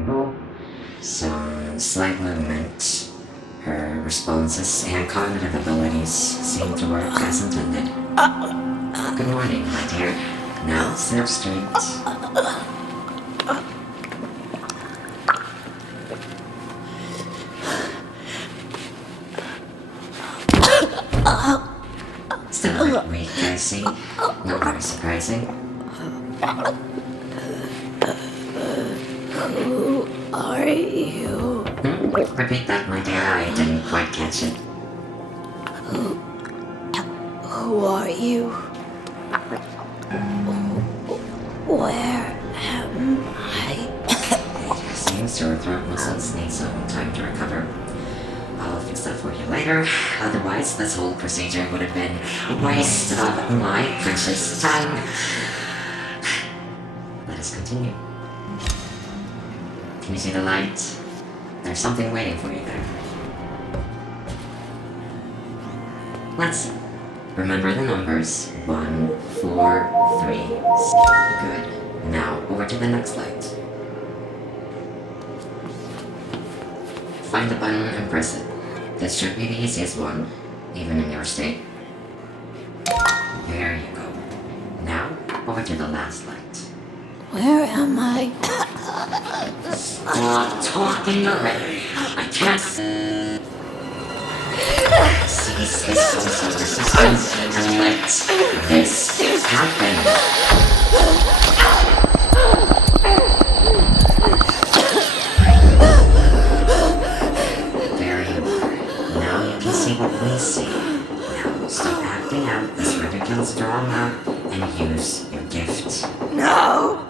variable. Some slight movement. Her responses and cognitive abilities seem to work as intended. Good morning, my dear. Now sit up straight. Still a bit weak, I see. Not very surprising. Who are you? Repeat that, my dear. I didn't quite catch it. Who are you? Where am I? It seems your throat muscles need some time to recover. I'll fix that for you later. Otherwise, this whole procedure would have been a waste of my precious time. Let us continue. Can you see the light? There's something waiting for you there. Let's see. Remember the numbers. 1, 4, 3. Good. Now, over to the next light. Find the button and press it. This should be the easiest one, even in your state. There you go. Now, over to the last light. Where am I? Stop talking already. I can't cease this social resistance and let this happen. There you are. Now you can see what we see. Now stop acting out this ridiculous drama and use your gift. No!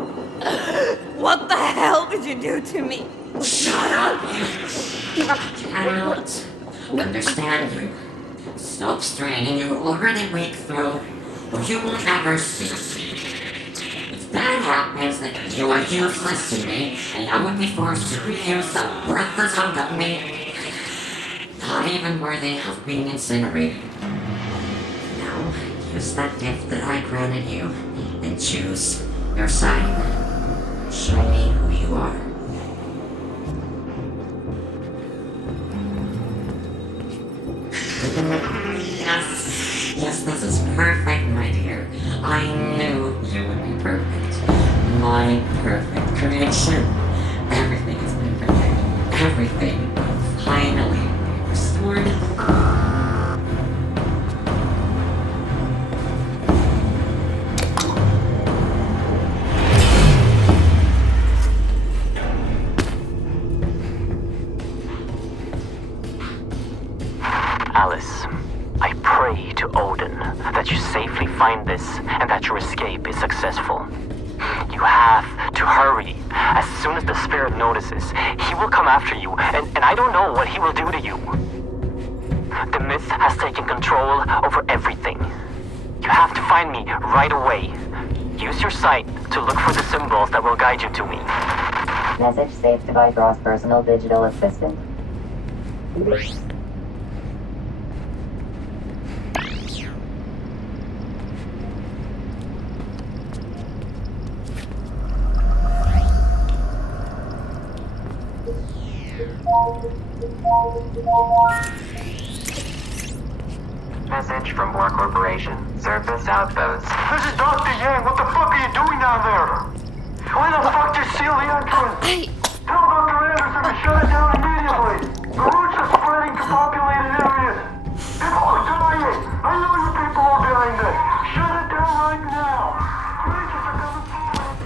What the hell did you do to me? Shut up! I cannot understand you. Stop straining your already weak throat, or you will never speak. If that happens, then you are useless to me, and I would be forced to reuse the worthless hunk of meat. Not even worthy of being incinerated. Now, use that gift that I granted you, and choose your side. Show me who you are. Yes, this is perfect, my dear. I knew you would be perfect. My perfect creation. Everything has been perfect. Everything will finally be restored. Alice, I pray to Odin that you safely find this and that your escape is successful. You have to hurry. As soon as the spirit notices, he will come after you, and I don't know what he will do to you. The myth has taken control over everything. You have to find me right away. Use your sight to look for the symbols that will guide you to me. Message saved to Vigro's personal digital assistant. Message from War Corporation. Surface outpost. This is Dr. Yang. What the fuck are you doing down there? Why the fuck did you seal the entrance? Tell Dr. Anderson to shut it down immediately. The roots are spreading to populated areas. People are dying. I know you people are behind this. Shut it down right now. Creatures are coming forward.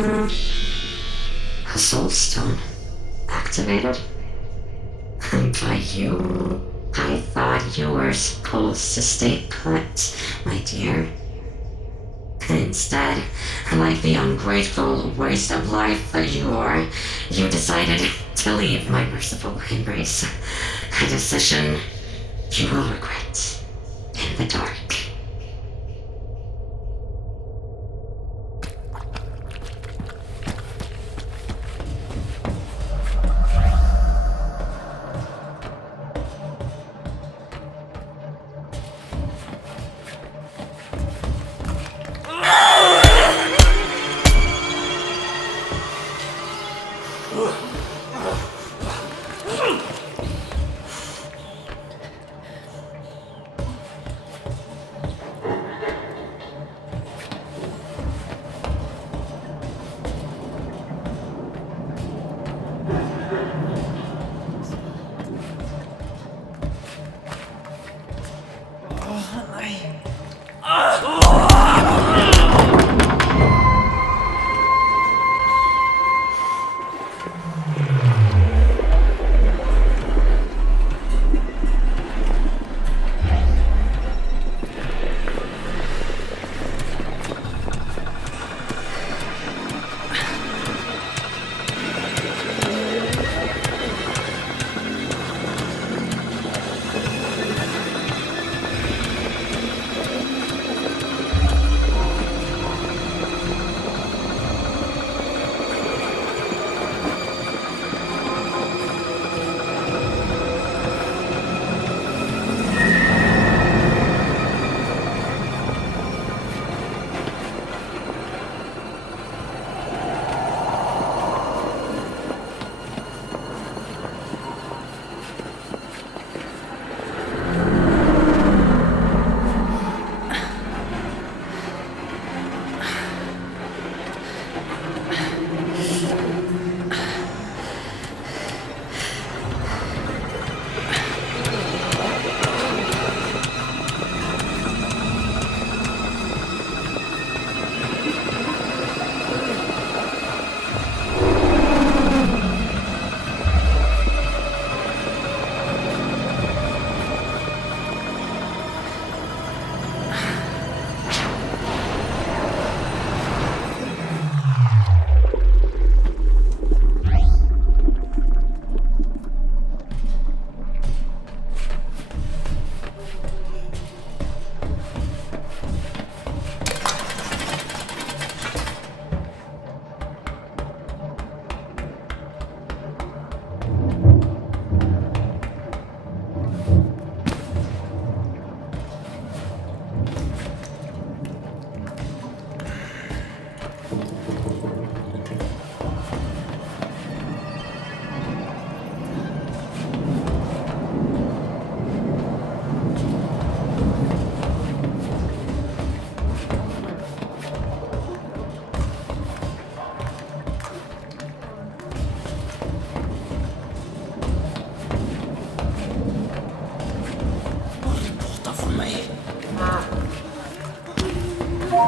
A soul stone activated? By you? I thought you were supposed to stay put, my dear. Instead, like the ungrateful waste of life that you are, you decided to leave my merciful embrace. A decision you will regret in the dark.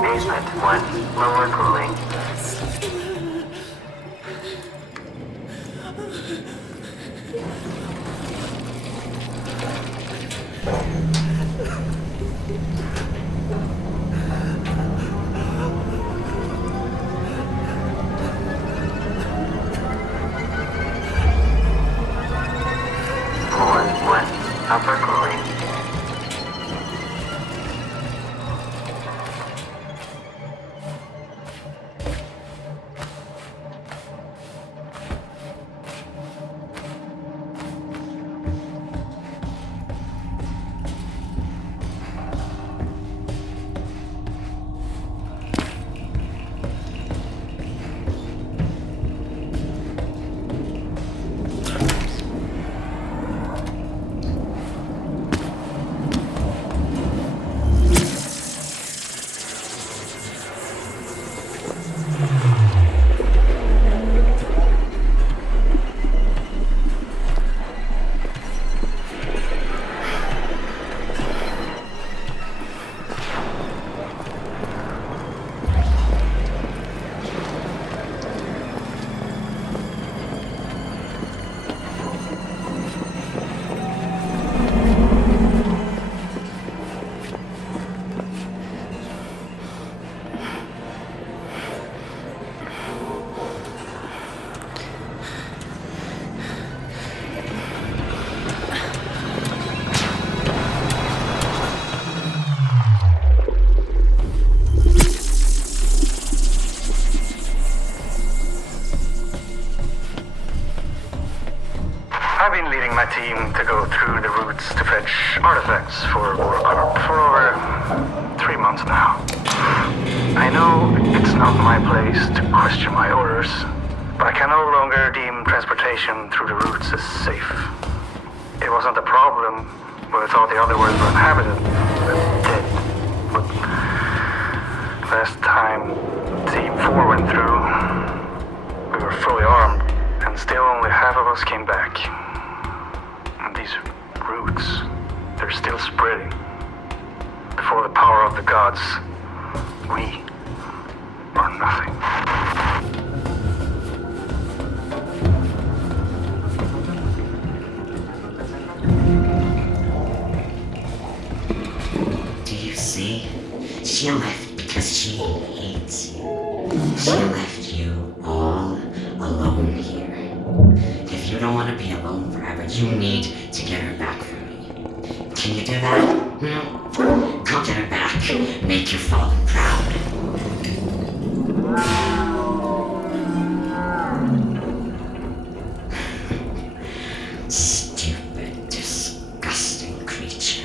Basement 1, lower cooling. Floor 1, upper cooling. I've been leading my team to go through the routes to fetch artifacts for Warcorp for over 3 months now. I know it's not my place to question my orders, but I can no longer deem transportation through the routes as safe. It wasn't a problem when I thought the other worlds were inhabited and dead. But last time Team 4 went through, we were fully armed, and still only half of us came back. And these roots, they're still spreading. Before the power of the gods, we are nothing. Do you see? She left because she hates you. She left you all alone here. If you don't want to be alone forever, you need to get her back from me. Can you do that? Go get her back. Make your father proud. Stupid, disgusting creature.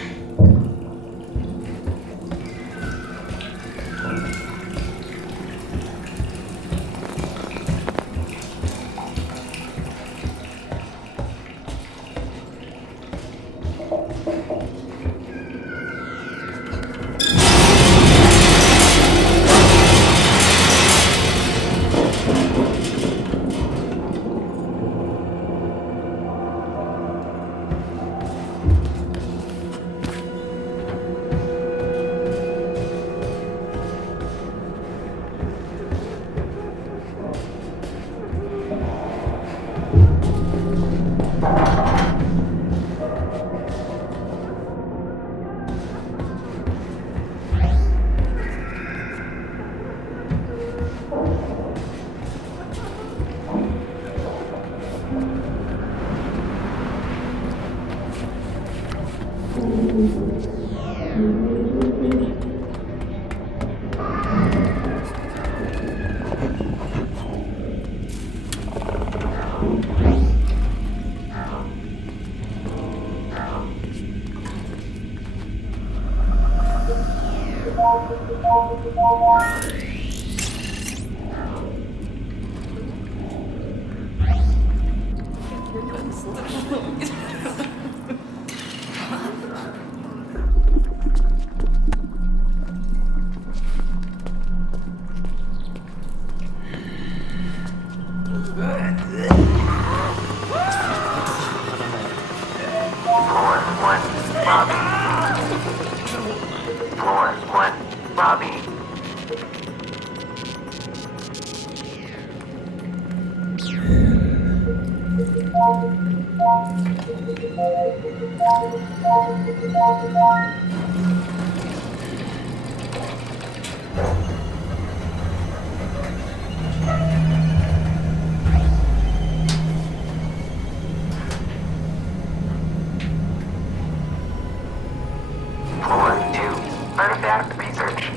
Artifact research.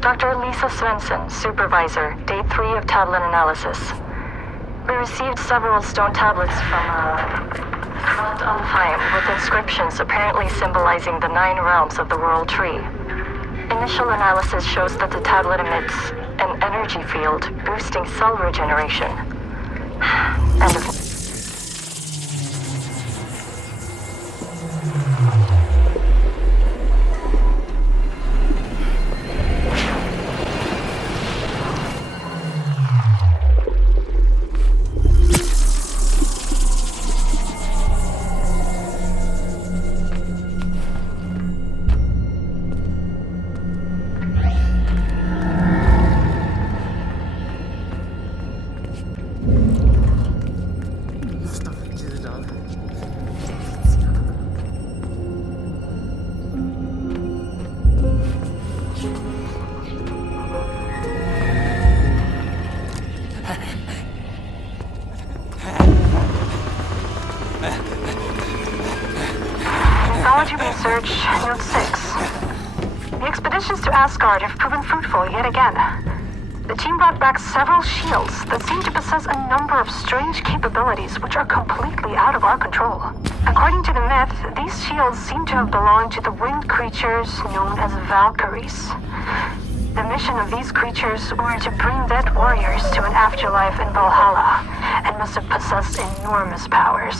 Dr. Lisa Svensson, Supervisor, Day 3 of tablet analysis. We received several stone tablets from Front Alfheim with inscriptions apparently symbolizing the 9 realms of the World Tree. Initial analysis shows that the tablet emits an energy field boosting cell regeneration. And Anthology Research, Note 6. The expeditions to Asgard have proven fruitful yet again. The team brought back several shields that seem to possess a number of strange capabilities which are completely out of our control. According to the myth, these shields seem to have belonged to the winged creatures known as Valkyries. The mission of these creatures were to bring dead warriors to an afterlife in Valhalla, and must have possessed enormous powers.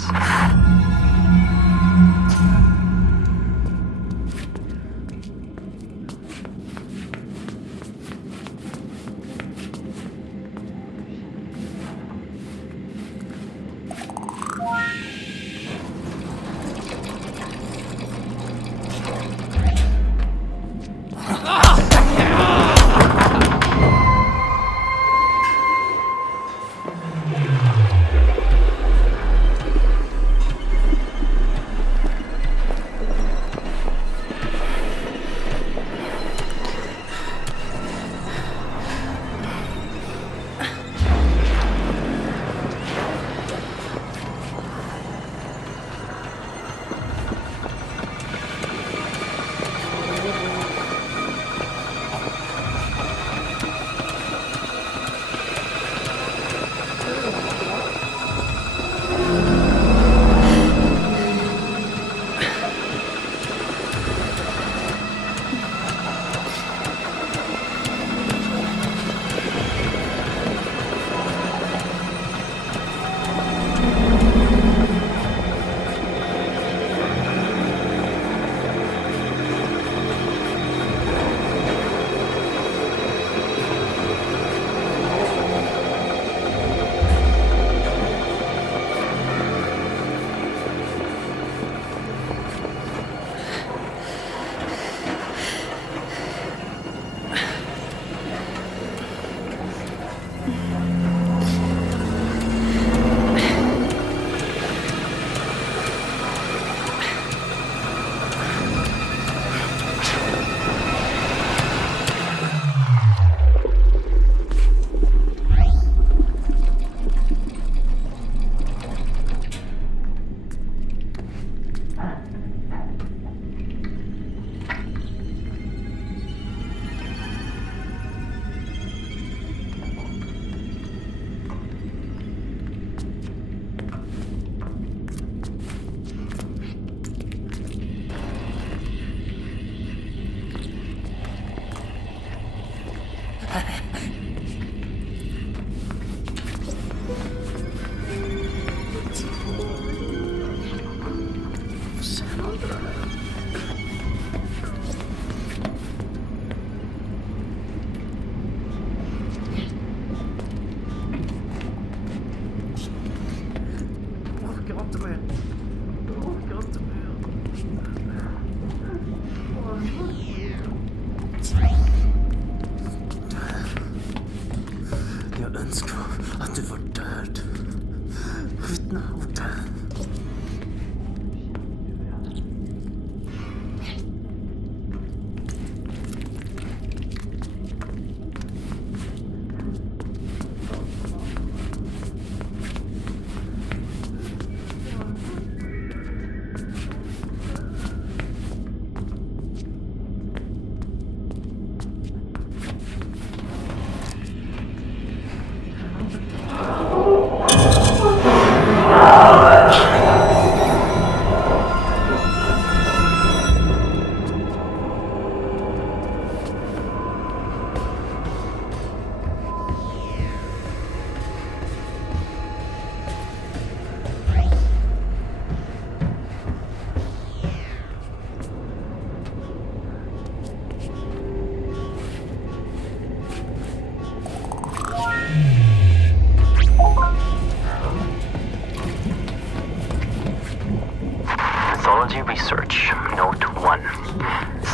Mythology research, note 1.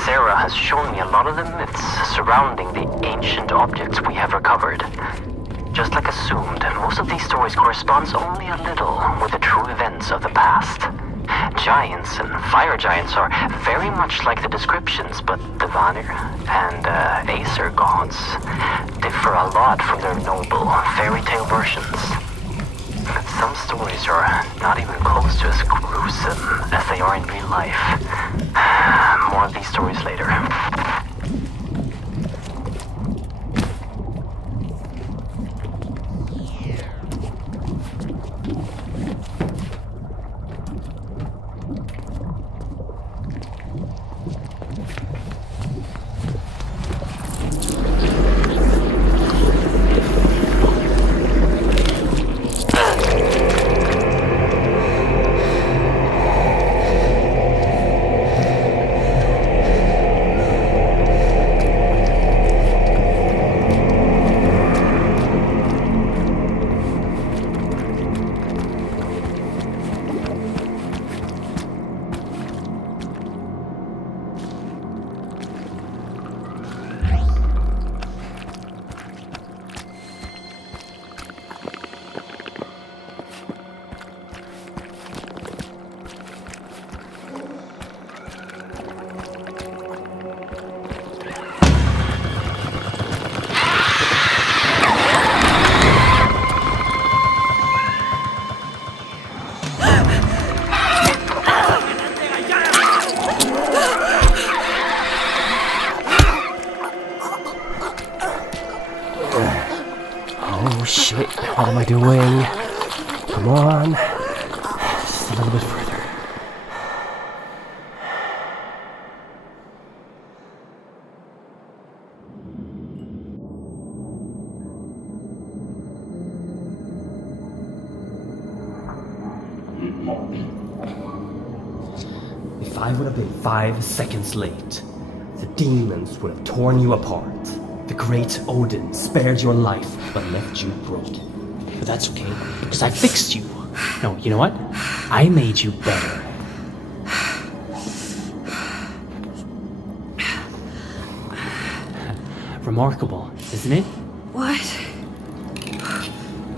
Sarah has shown me a lot of the myths surrounding the ancient objects we have recovered. Just like assumed, most of these stories corresponds only a little with the true events of the past. Giants and fire giants are very much like the descriptions, but the Vanir and Aesir gods differ a lot from their noble fairy tale versions. Some stories are not even close to as gruesome as they are in real life. More of these stories later. Shit, what am I doing? Come on. Just a little bit further. If I would have been 5 seconds late, the demons would have torn you apart. The great Odin spared your life, but left you broken. But that's okay, because I fixed you. No, you know what? I made you better. Remarkable, isn't it? What?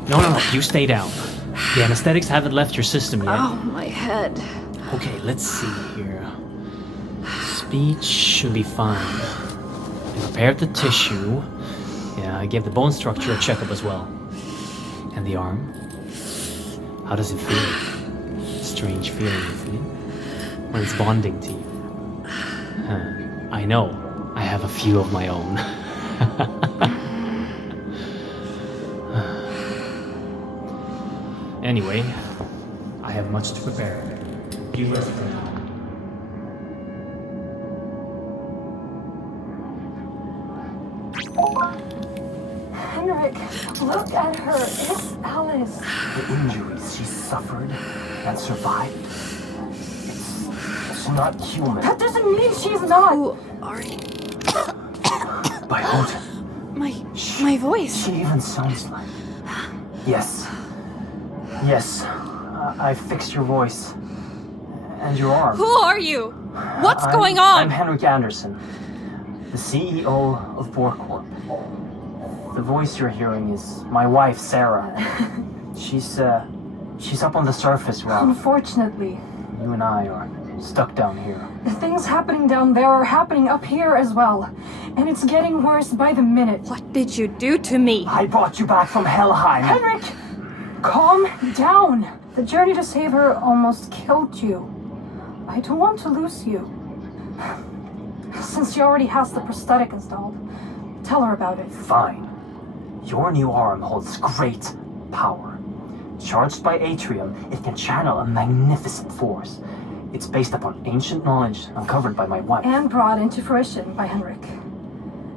No, you stay down. The anesthetics haven't left your system yet. Oh, my head. Okay, let's see here. Speech should be fine. I prepared the tissue. Yeah, I gave the bone structure a checkup as well. And the arm? How does it feel? Strange feeling, isn't it? When it's bonding to you. I know. I have a few of my own. Anyway, I have much to prepare. You rest for now. Henrik, look at her. It's Alice. The injuries she suffered and survived. It's not human. That doesn't mean she's not. Who are you? By Odin. My voice. She even sounds like... Yes. Yes. I fixed your voice. And your arm. Who are you? What's going on? I'm Henrik Anderson, the CEO of Borcorp. The voice you're hearing is my wife, Sarah. She's She's up on the surface, Rob. Unfortunately, You and I are stuck down here. the things happening down there are happening up here as well. And it's getting worse by the minute. What did you do to me? I brought you back from Helheim. Henrik! Calm down. The journey to save her almost killed you. I don't want to lose you. Since she already has the prosthetic installed, tell her about it. Fine. Your new arm holds great power. Charged by Atrium, it can channel a magnificent force. It's based upon ancient knowledge uncovered by my wife. And brought into fruition by Henrik.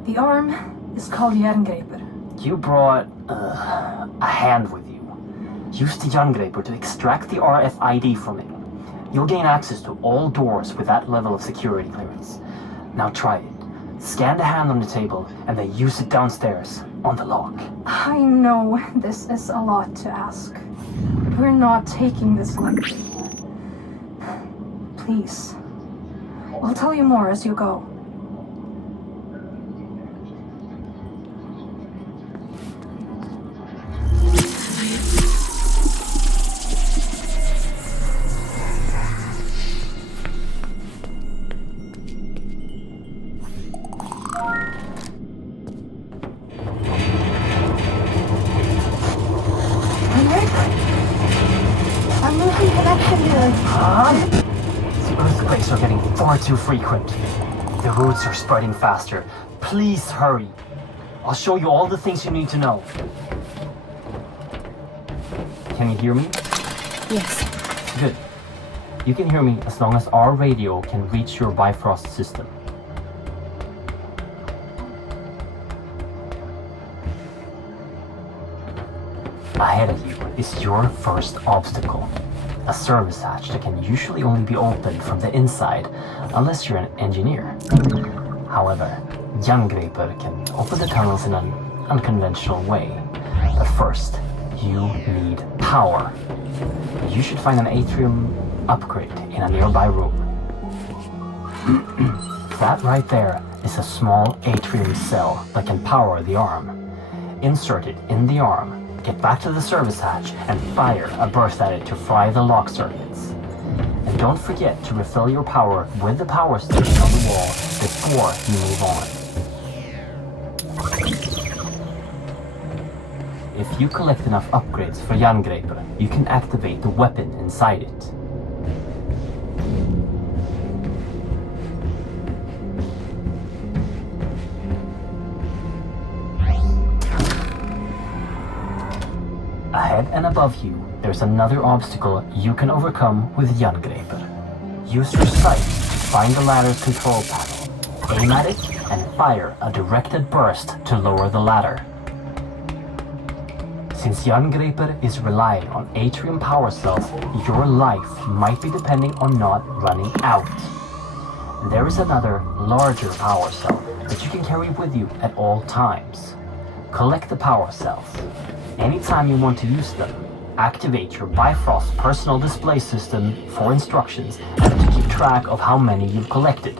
The arm is called Jerngreper. You brought a hand with you. Use the Jerngreper to extract the RFID from it. You'll gain access to all doors with that level of security clearance. Now try it. Scan the hand on the table and then use it downstairs on the lock. I know this is a lot to ask. We're not taking this lightly. Please. I'll tell you more as you go. I'm losing connection here. The earthquakes are getting far too frequent. The roots are spreading faster. Please hurry. I'll show you all the things you need to know. Can you hear me? Yes. Good. You can hear me as long as our radio can reach your Bifrost system. Ahead of you is your first obstacle. A service hatch that can usually only be opened from the inside, unless you're an engineer. However, Jerngreper can open the tunnels in an unconventional way. But first, you need power. You should find an atrium upgrade in a nearby room. That right there is a small atrium cell that can power the arm. Insert it in the arm, get back to the service hatch, and fire a burst at it to fry the lock circuits. And don't forget to refill your power with the power station on the wall before you move on. If you collect enough upgrades for Jerngreper, you can activate the weapon inside it. Ahead and above you, there's another obstacle you can overcome with Jerngreper. Use your sight to find the ladder's control panel. Aim at it and fire a directed burst to lower the ladder. Since Jerngreper is relying on atrium power cells, your life might be depending on not running out. There is another, larger power cell that you can carry with you at all times. Collect the power cells. Anytime you want to use them, activate your Bifrost personal display system for instructions and to keep track of how many you've collected.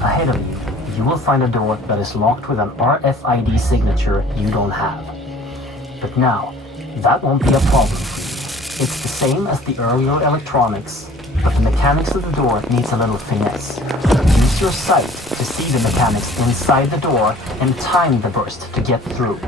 Ahead of you, you will find a door that is locked with an RFID signature you don't have. But now, that won't be a problem for you. It's the same as the earlier electronics, but the mechanics of the door needs a little finesse. Use your sight to see the mechanics inside the door and time the burst to get through.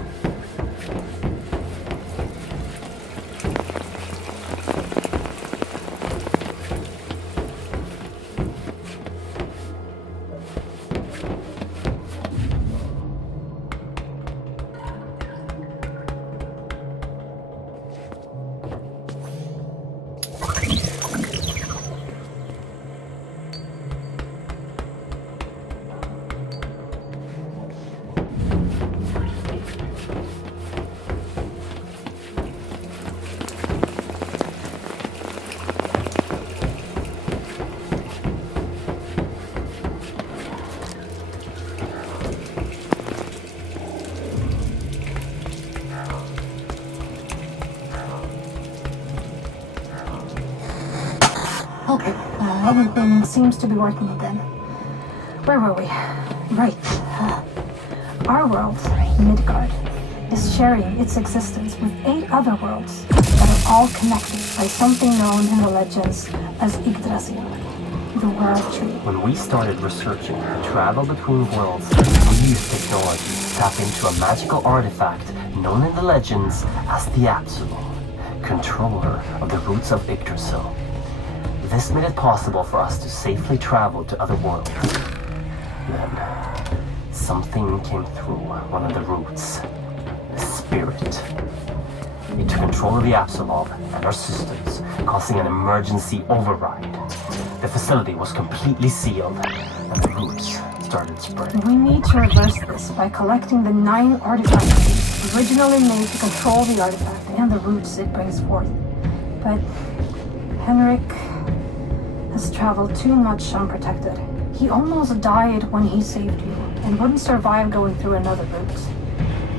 Okay, everything seems to be working again. Where were we? Right. Our world, Midgard, is sharing its existence with 8 other worlds that are all connected by something known in the legends as Yggdrasil, the world tree. When we started researching travel between worlds, we used technology to tap into a magical artifact known in the legends as the Apsulov, controller of the roots of Yggdrasil. This made it possible for us to safely travel to other worlds. Then, something came through one of the roots. A spirit. It took control of the Apsulov and our systems, causing an emergency override. The facility was completely sealed, and the roots started spreading. We need to reverse this by collecting the 9 artifacts originally made to control the artifact and the roots it brings forth. But Henrik has traveled too much unprotected. He almost died when he saved you, and wouldn't survive going through another route.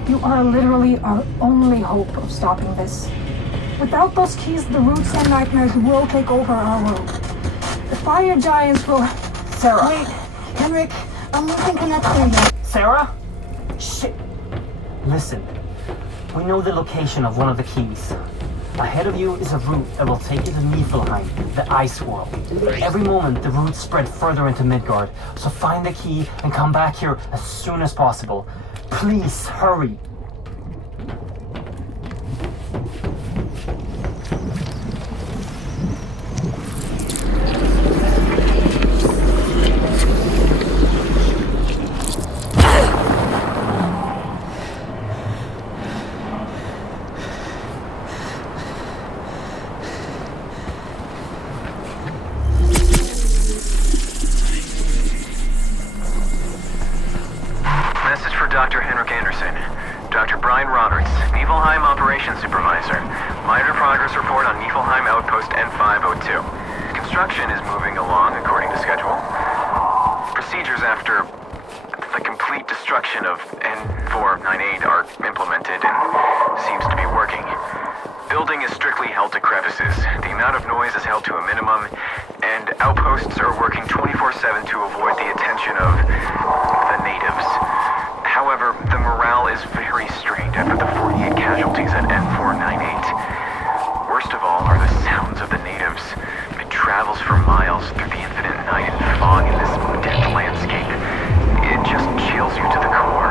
You are literally our only hope of stopping this. Without those keys, the roots and nightmares will take over our world. The fire giants will... Sarah! Wait, Henrik, I'm losing connection again. Sarah? Shit! Listen, we know the location of one of the keys. Ahead of you is a route that will take you to Niflheim, the ice world. Every moment, the routes spread further into Midgard, so find the key and come back here as soon as possible. Please, hurry! Dr. Henrik Anderson. Dr. Brian Roberts, Niflheim Operations Supervisor. Minor progress report on Niflheim Outpost N502. Construction is moving along according to schedule. Procedures after the complete destruction of N498 are implemented and seems to be working. Building is strictly held to crevices. The amount of noise is held to a minimum, and outposts are working 24/7 to avoid the attention of the natives. However, the morale is very strained after the 48 casualties at N498. Worst of all are the sounds of the natives. It travels for miles through the infinite night and fog in this dead landscape. It just chills you to the core.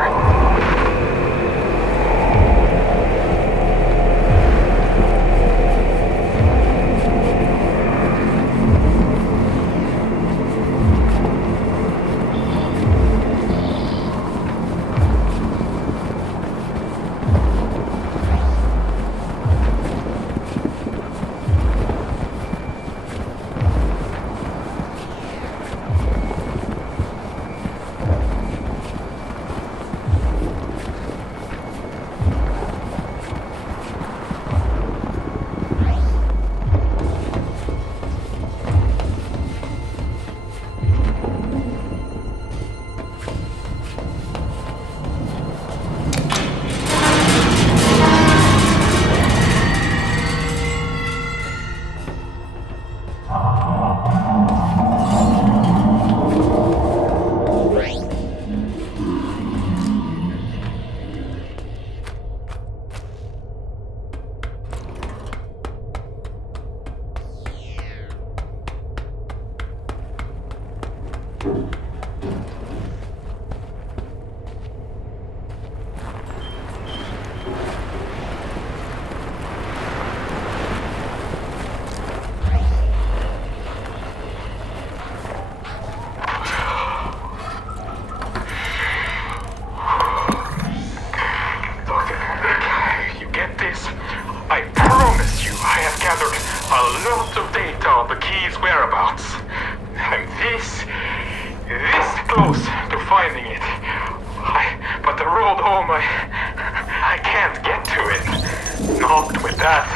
helped with that.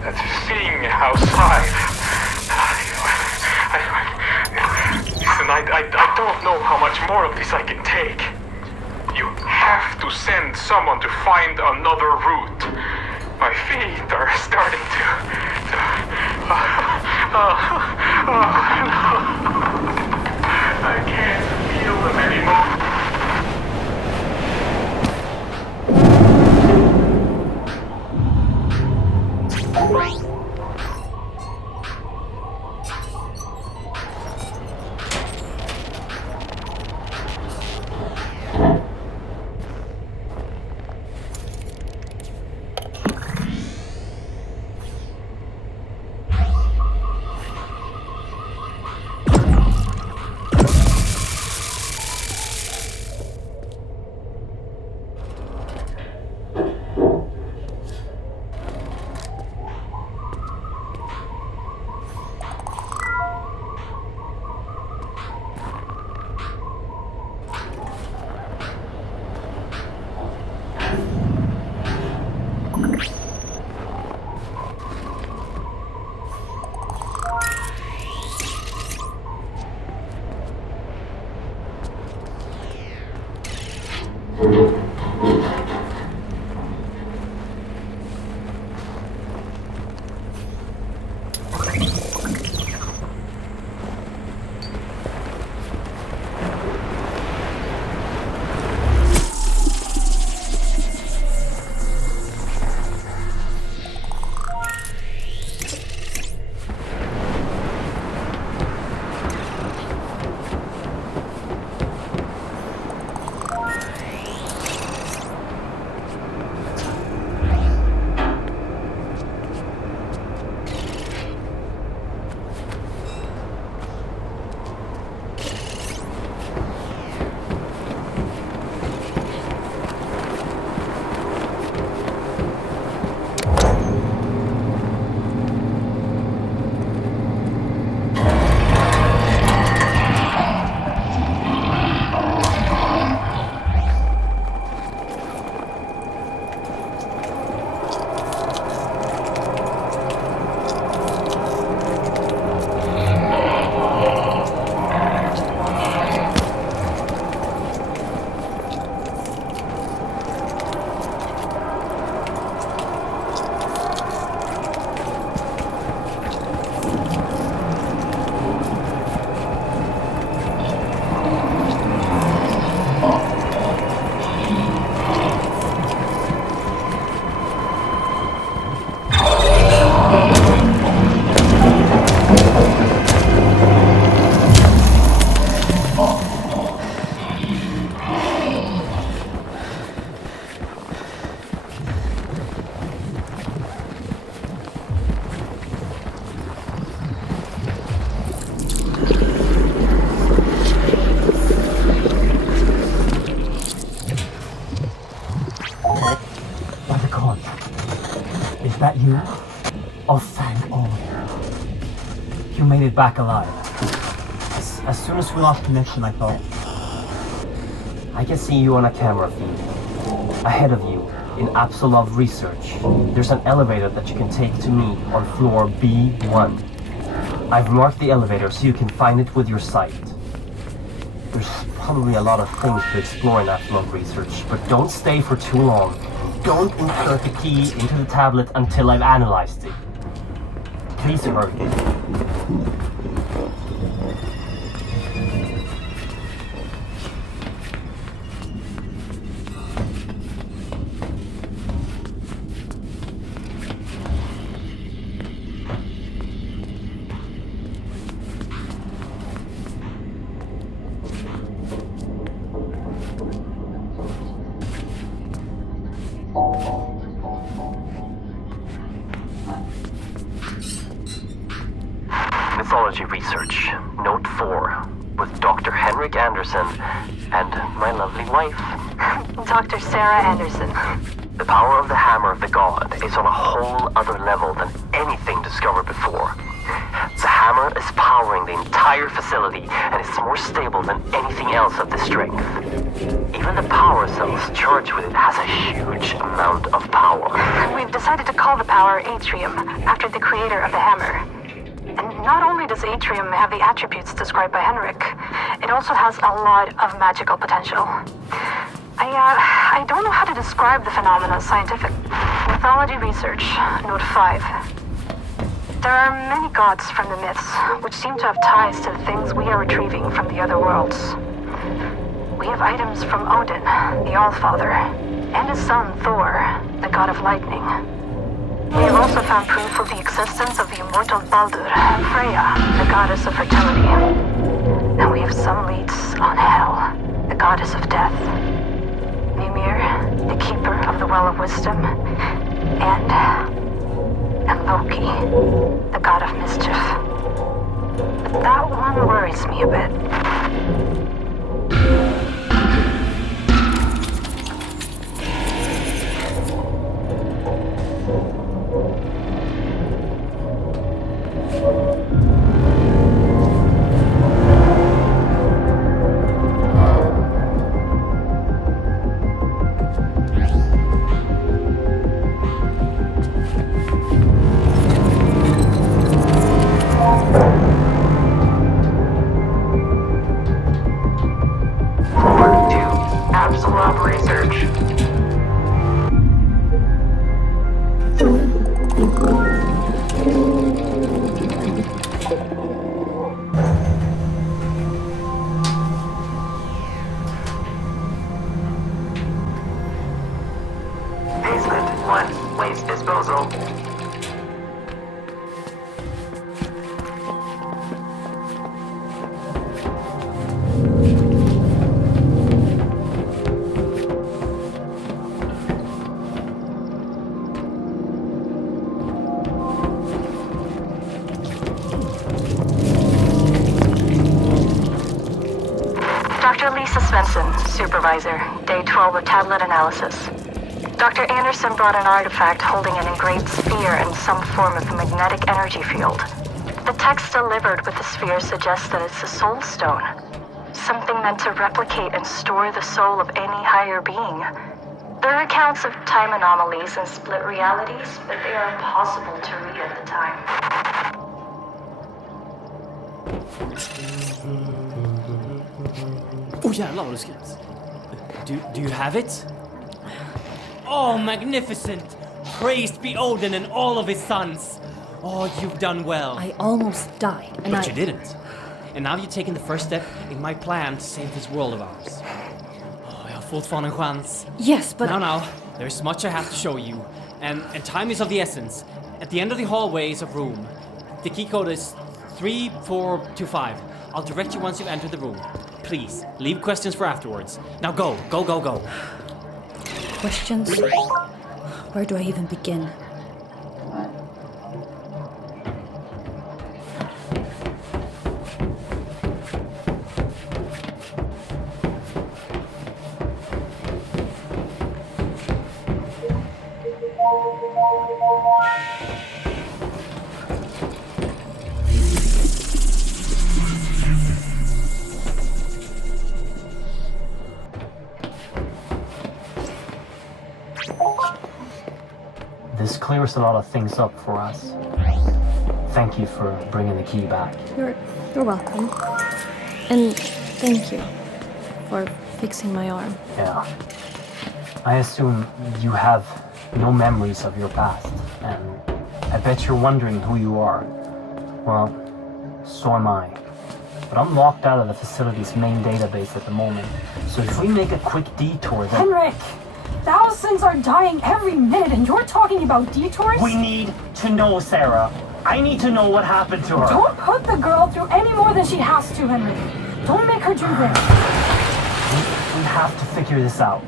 That's seeing outside. Listen, I don't know how much more of this I can take. You have to send someone to find another route. My feet are starting to I can't feel them anymore. that you? Oh, thank God. You made it back alive. As soon as we lost connection, I thought... I can see you on a camera feed. Ahead of you, in Apsulov research, there's an elevator that you can take to me on floor B1. I've marked the elevator so you can find it with your sight. There's probably a lot of things to explore in Apsulov research, but don't stay for too long. Don't insert the key into the tablet until I've analyzed it. Please hurry. Mythology research, note 4, with Dr. Henrik Anderson and my lovely wife. Dr. Sarah Anderson. The power of the hammer of the god is on a whole other level than anything discovered before. The hammer hammer is powering the entire facility and is more stable than anything else of this strength. Even the power cells charged with it has a huge amount of power. We've decided to call the power Atrium, after the creator of the hammer. And not only does Atrium have the attributes described by Henrik, it also has a lot of magical potential. I don't know how to describe the phenomena scientific. Mythology research, note 5. There are many gods from the myths, which seem to have ties to the things we are retrieving from the other worlds. We have items from Odin, the Allfather, and his son Thor, the god of lightning. We have also found proof of the existence of the immortal Baldur and Freya, the goddess of fertility. And we have some leads on Hel, the goddess of death. Mimir, the keeper of the Well of Wisdom, and Loki, the god of mischief. But that one worries me a bit. Apsulov research. Basement 1, waste disposal. Supervisor, day 12 of tablet analysis. Dr. Anderson brought an artifact holding an engraved sphere in some form of magnetic energy field. The text delivered with the sphere suggests that it's a soul stone, something meant to replicate and store the soul of any higher being. There are accounts of time anomalies and split realities, but they are impossible to read at the time. Oh jävlar vad du skrivs. Do you have it? Oh, magnificent! Praised be Odin and all of his sons! Oh, you've done well. I almost died, and But you didn't. And now you've taken the first step in my plan to save this world of ours. Oh, jag har fortfarande en chans. Yes, but... Now, there's much I have to show you. And time is of the essence. At the end of the hallway is a room. The key code is 3425. I'll direct you once you've entered the room. Please, leave questions for afterwards. Now go. Questions? Where do I even begin? This clears a lot of things up for us. Thank you for bringing the key back. You're welcome. And thank you for fixing my arm. Yeah. I assume you have no memories of your past, and I bet you're wondering who you are. Well, so am I. But I'm locked out of the facility's main database at the moment, so if we make a quick detour then... Henrik! Thousands are dying every minute, and you're talking about detours? We need to know, Sarah. I need to know what happened to her. Don't put the girl through any more than she has to, Henrik. Don't make her do this. We have to figure this out.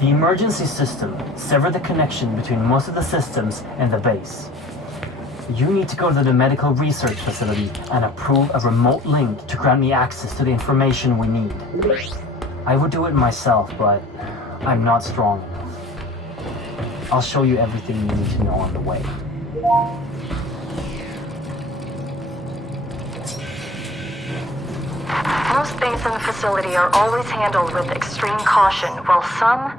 The emergency system severed the connection between most of the systems and the base. You need to go to the medical research facility and approve a remote link to grant me access to the information we need. I would do it myself, but I'm not strong enough. I'll show you everything you need to know on the way. Most things in the facility are always handled with extreme caution, while some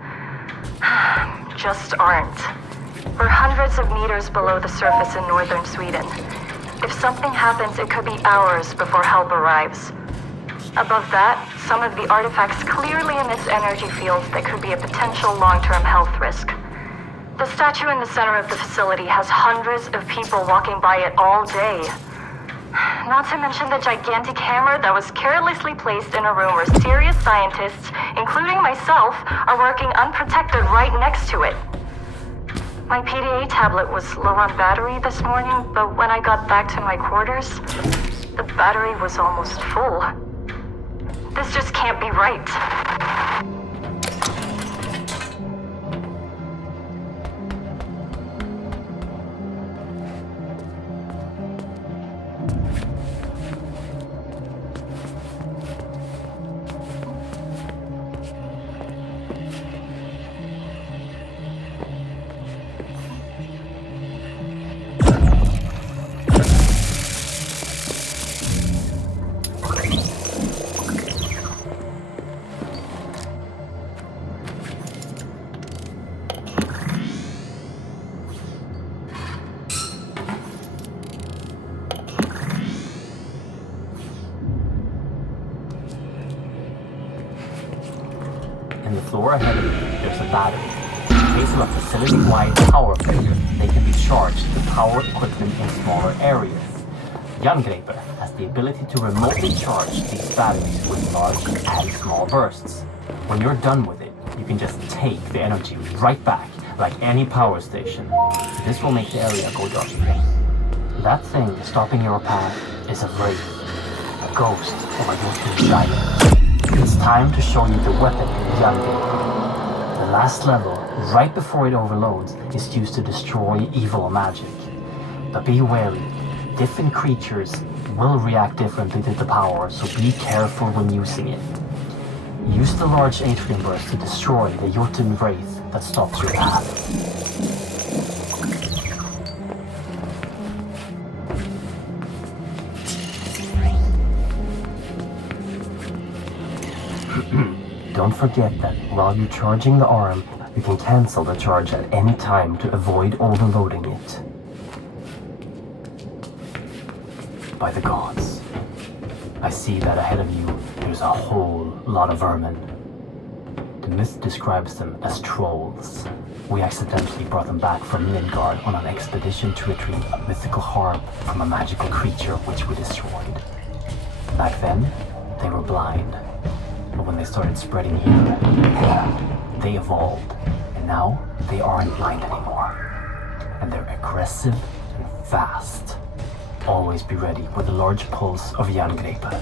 just aren't. We're hundreds of meters below the surface in northern Sweden. If something happens, it could be hours before help arrives. Above that, some of the artifacts clearly emit energy fields that could be a potential long-term health risk. The statue in the center of the facility has hundreds of people walking by it all day. Not to mention the gigantic hammer that was carelessly placed in a room where serious scientists, including myself, are working unprotected right next to it. My PDA tablet was low on battery this morning, but when I got back to my quarters, the battery was almost full. This just can't be right. In the floor ahead of you, there's a battery. In case of a facility-wide power failure, they can be charged to power equipment in smaller areas. Jangreper has the ability to remotely charge these batteries with large and small bursts. When you're done with it, you can just take the energy right back, like any power station. This will make the area go dark again. That thing stopping your path is a wraith, a ghost of a Jotun giant. It's time to show you the weapon Jangreper. The last level, right before it overloads, is used to destroy evil magic. But be wary, different creatures will react differently to the power, so be careful when using it. Use the large atrium burst to destroy the Jotun wraith that stops your path. Don't forget that while you're charging the arm, you can cancel the charge at any time to avoid overloading it. By the gods, I see that ahead of you there's a whole lot of vermin. The myth describes them as trolls. We accidentally brought them back from Midgard on an expedition to retrieve a mythical harp from a magical creature which we destroyed. Back then, they were blind. But when they started spreading here, they evolved, and now they aren't blind anymore. And they're aggressive and fast. Always be ready with a large pulse of Jangreper.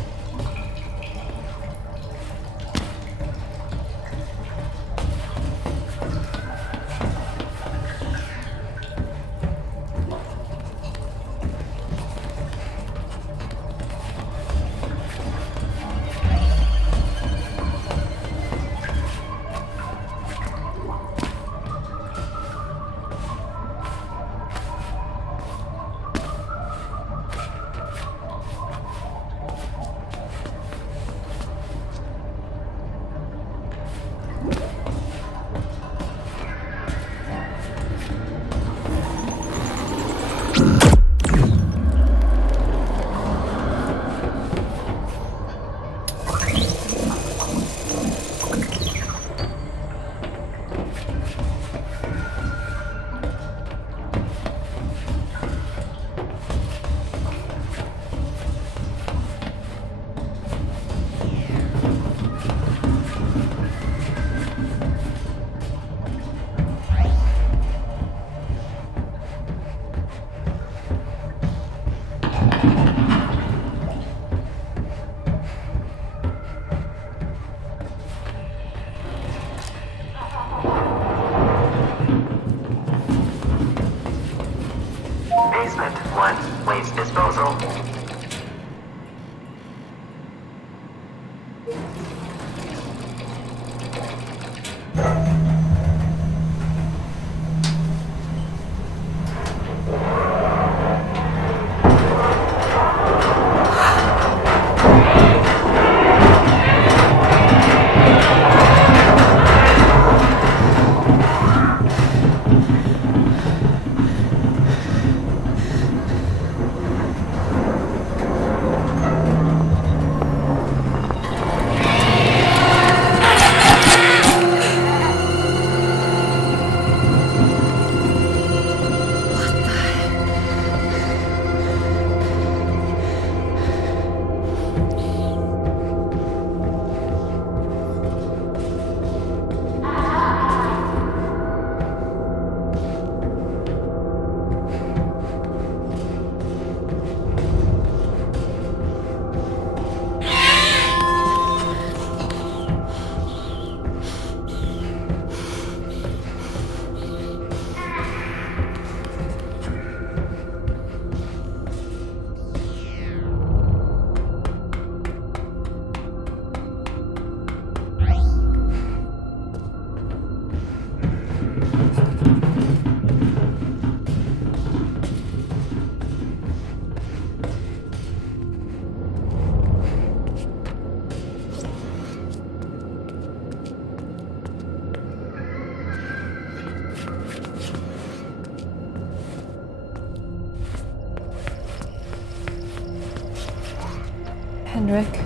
Henrik,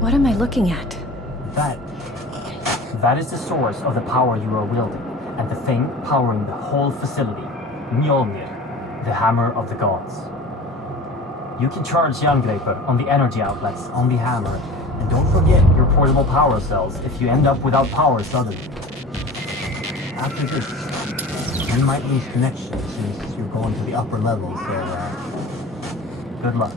what am I looking at? That is the source of the power you are wielding, and the thing powering the whole facility, Mjolnir, the hammer of the gods. You can charge Jangreper on the energy outlets on the hammer, and don't forget your portable power cells if you end up without power suddenly. After this, you might lose connection since you're going to the upper level, so good luck.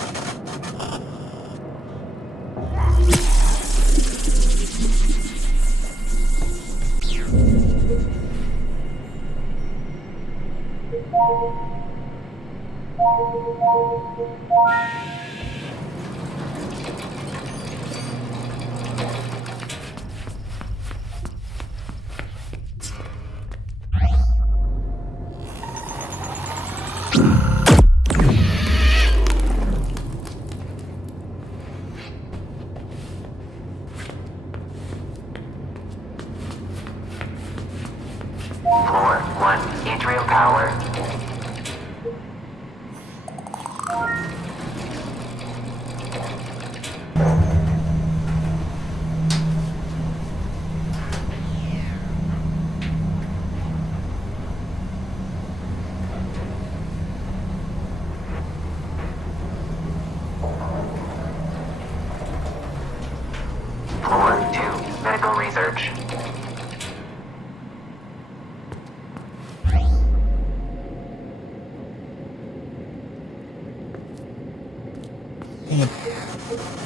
Floor 1, atrial power. Floor 2, medical research.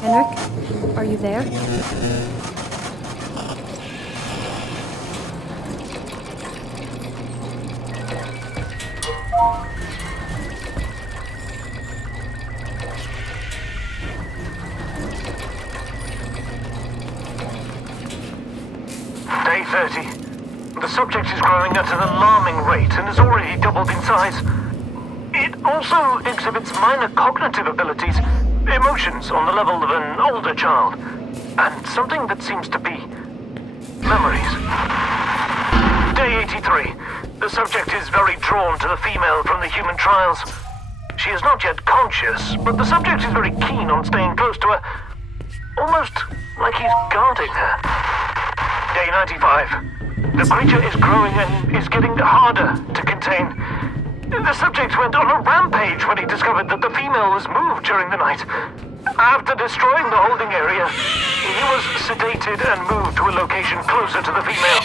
Henrik, are you there? Day 30. The subject is growing at an alarming rate and has already doubled in size. It also exhibits minor cognitive abilities, emotions on the level of an older child, and something that seems to be memories. Day 83. The subject is very drawn to the female from the human trials. She is not yet conscious, but the subject is very keen on staying close to her, almost like he's guarding her. Day 95. The creature is growing and is getting harder to contain. The subject went on a rampage when he discovered that the female was moved during the night. After destroying the holding area, he was sedated and moved to a location closer to the female.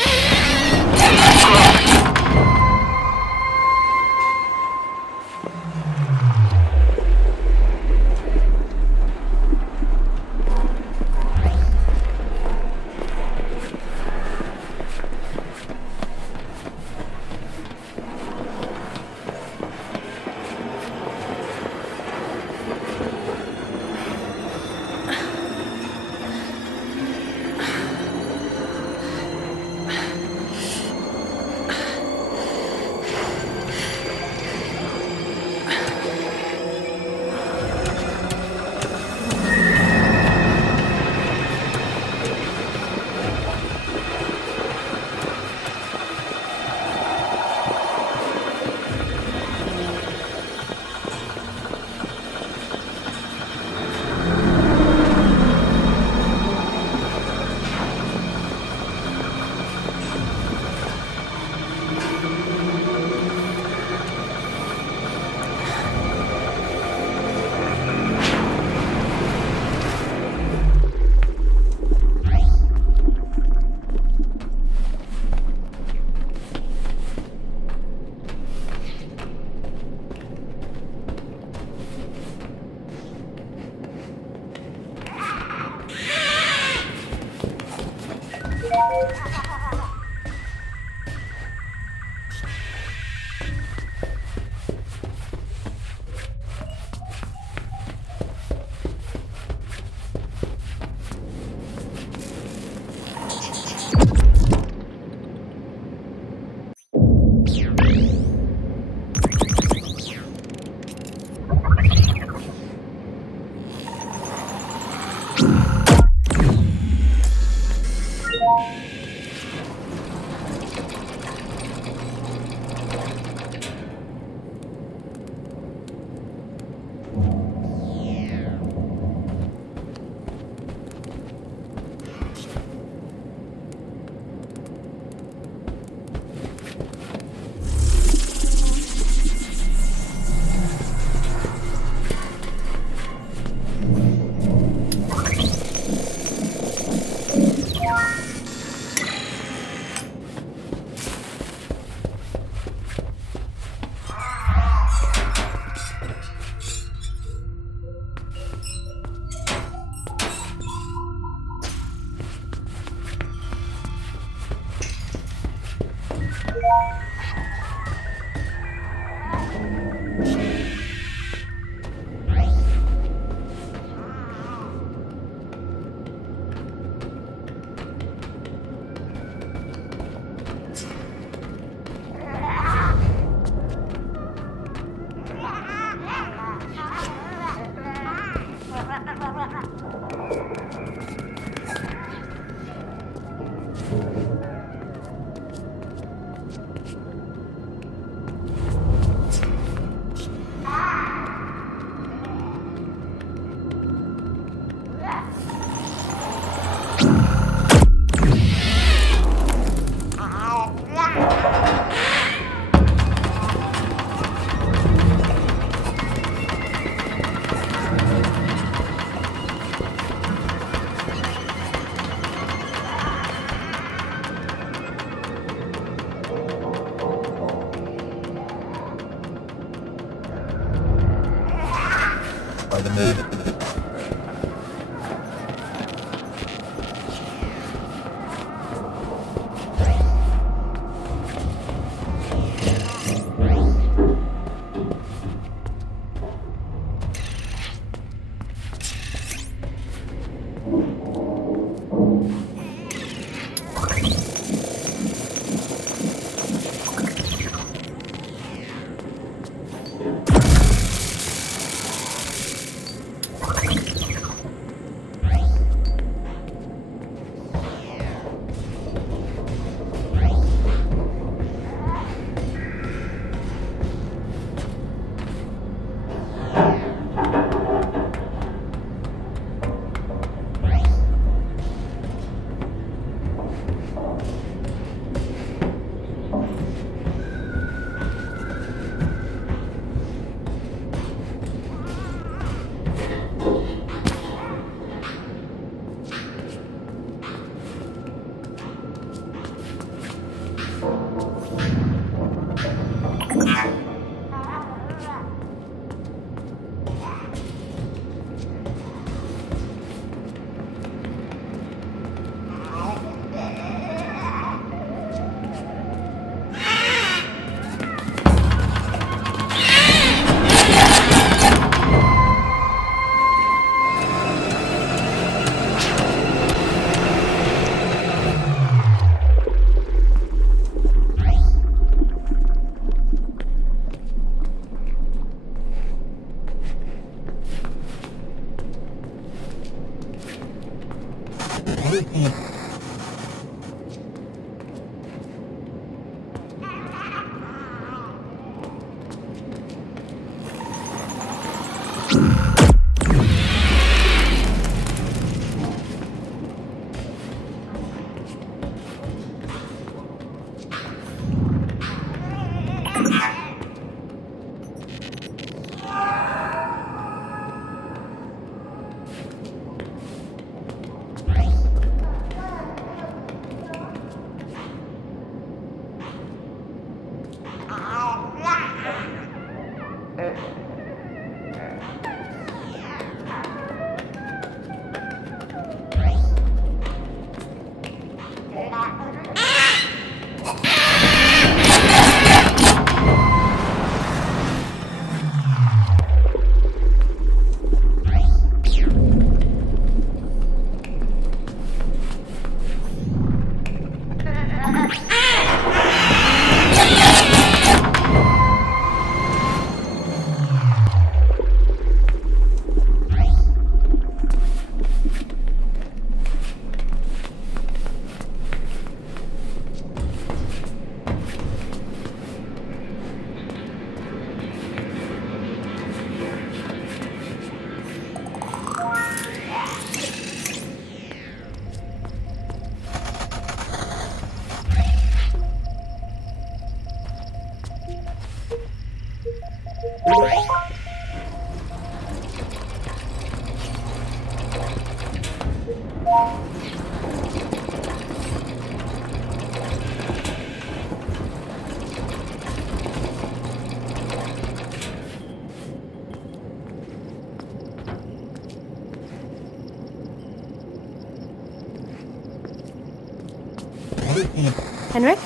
Henrik?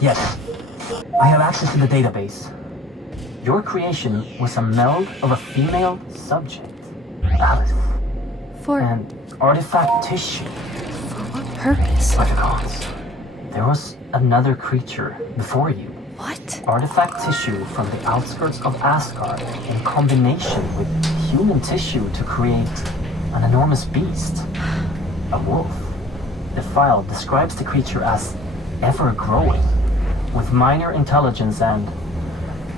Yes. I have access to the database. Your creation was a meld of a female subject, Alice, and artifact tissue. For what purpose? Because there was another creature before you. What? Artifact tissue from the outskirts of Asgard in combination with human tissue to create an enormous beast. A wolf. The file describes the creature as ever-growing, with minor intelligence, and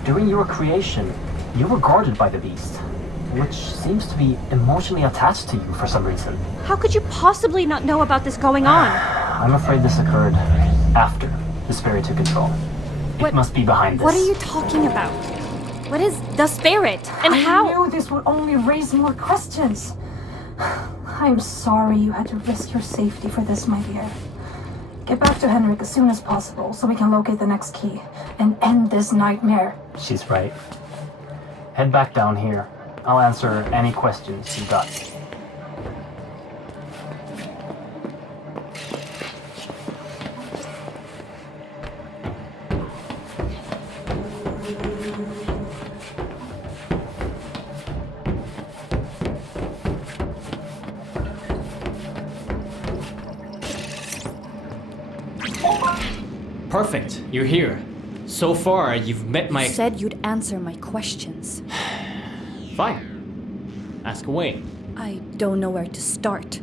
during your creation, you were guarded by the beast, which seems to be emotionally attached to you for some reason. How could you possibly not know about this going on? I'm afraid this occurred after the spirit took control. It must be behind this. What are you talking about? What is the spirit, and how? I knew this would only raise more questions. I'm sorry you had to risk your safety for this, my dear. Get back to Henrik as soon as possible so we can locate the next key and end this nightmare. She's right. Head back down here. I'll answer any questions you got. Perfect, you're here. So far, you've met my... You said you'd answer my questions. Fine. Ask away. I don't know where to start.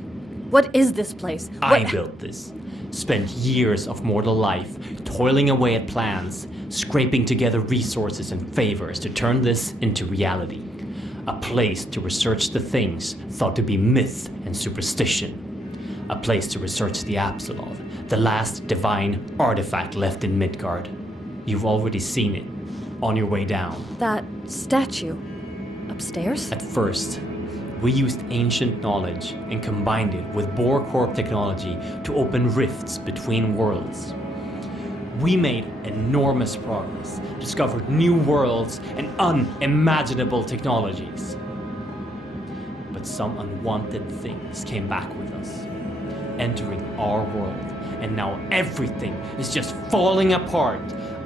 What is this place? I built this. Spent years of mortal life toiling away at plans, scraping together resources and favors to turn this into reality. A place to research the things thought to be myth and superstition. A place to research the Apsulov, the last divine artifact left in Midgard. You've already seen it, on your way down. That statue, upstairs? At first, we used ancient knowledge and combined it with Bohr Corp technology to open rifts between worlds. We made enormous progress, discovered new worlds and unimaginable technologies. But some unwanted things came back with us, entering our world, and now everything is just falling apart.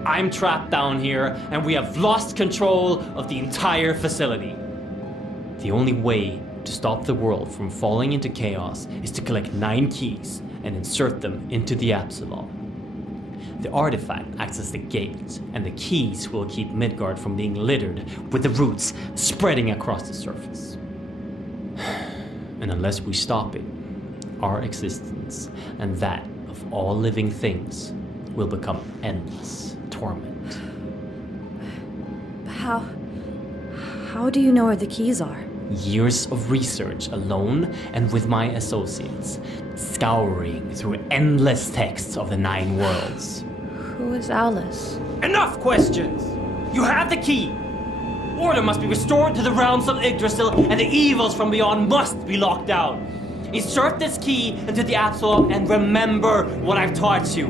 I'm trapped down here, and we have lost control of the entire facility. The only way to stop the world from falling into chaos is to collect 9 keys and insert them into the Apsulov. The artifact acts as the gate, and the keys will keep Midgard from being littered with the roots spreading across the surface. And unless we stop it, our existence and that of all living things will become endless torment. How do you know where the keys are? Years of research alone and with my associates, scouring through endless texts of the 9 worlds. Who is Alice? Enough questions! You have the key! Order must be restored to the realms of Yggdrasil, and the evils from beyond must be locked down. Insert this key into the Apsulov and remember what I've taught you.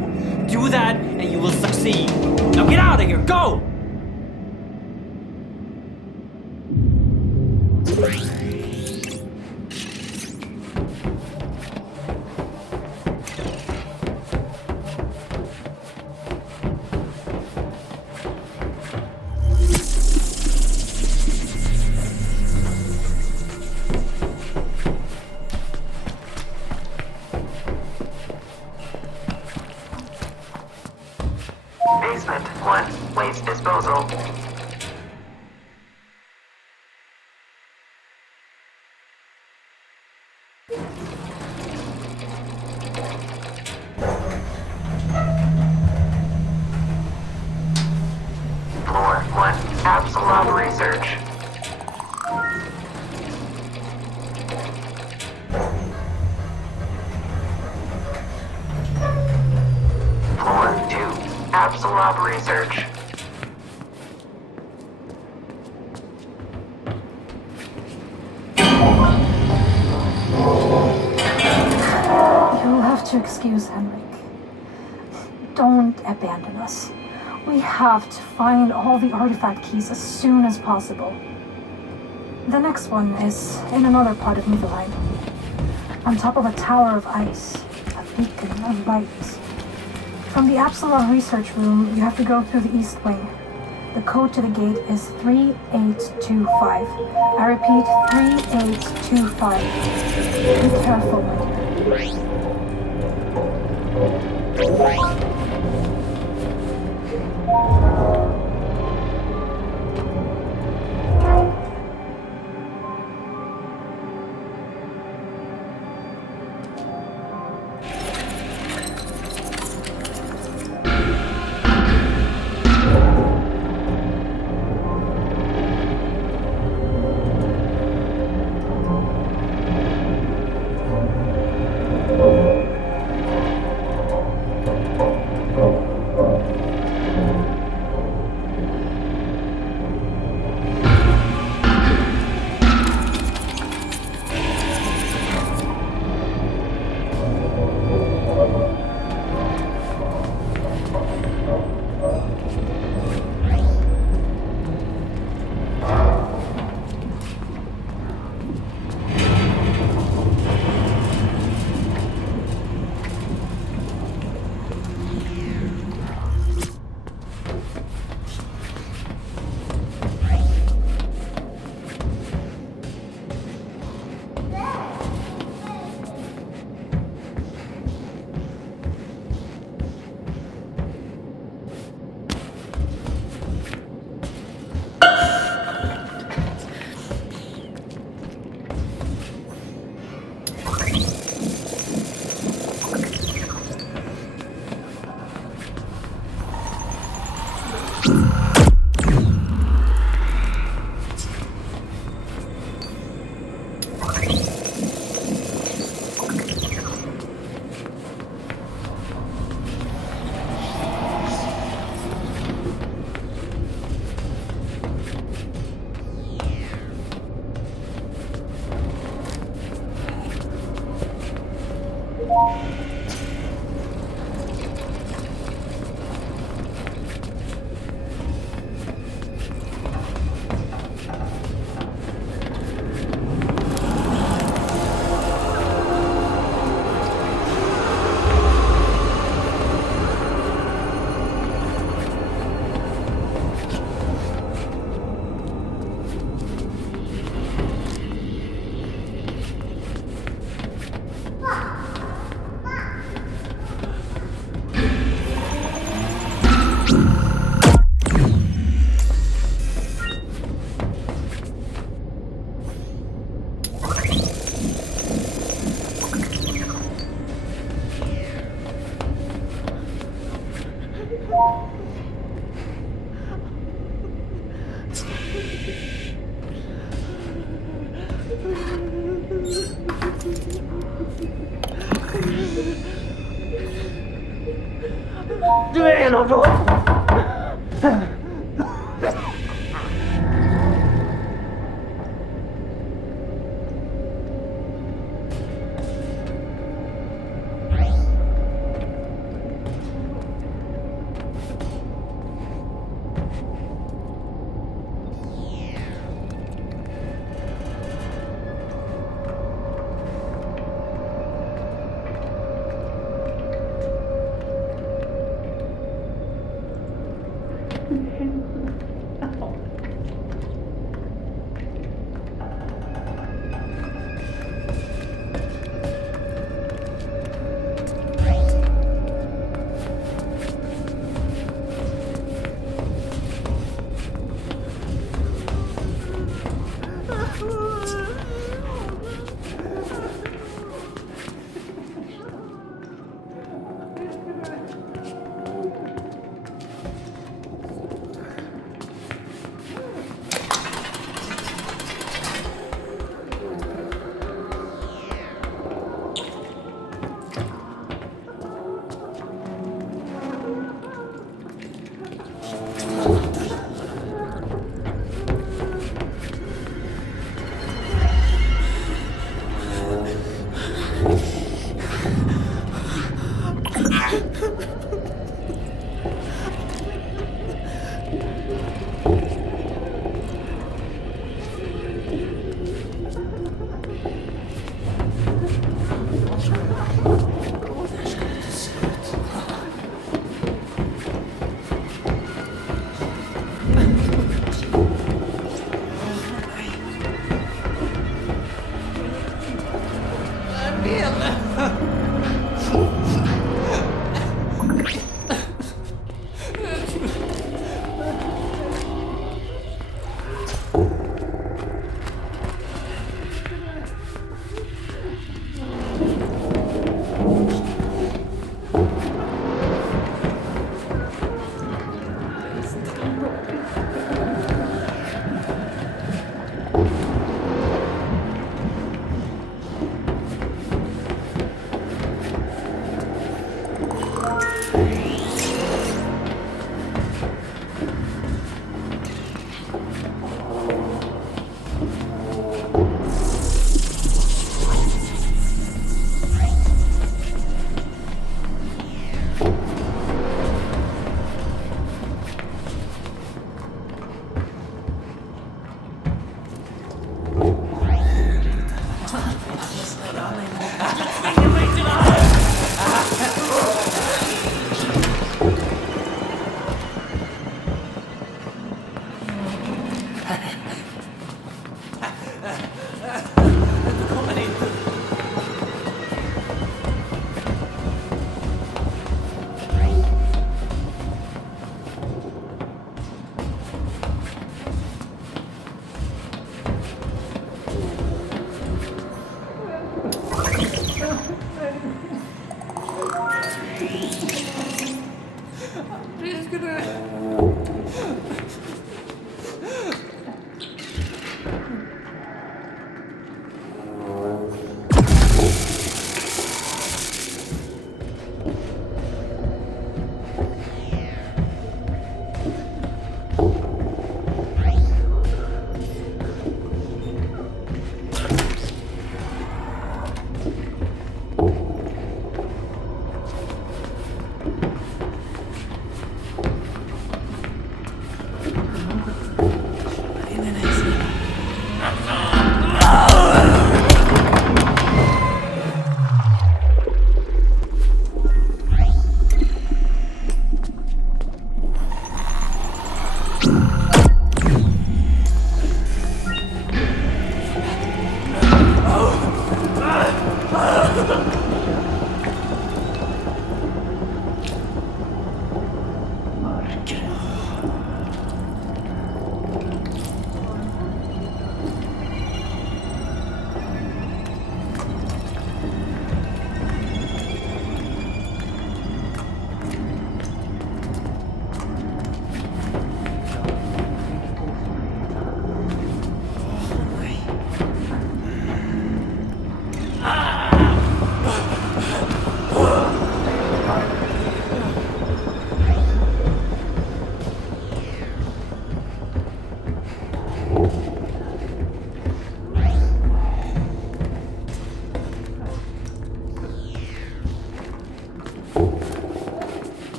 Do that and you will succeed. Now get out of here, go! Basement 1, waste disposal. Floor 1, Apsulov research. Floor 2, Apsulov research. You'll have to excuse Henrik. Don't abandon us. We have to find all the artifact keys as soon as possible. The next one is in another part of Niflheim. On top of a tower of ice, a beacon of light. From the Apsulov research room, you have to go through the east wing. The code to the gate is 3825. I repeat, 3825. Be careful, my dear.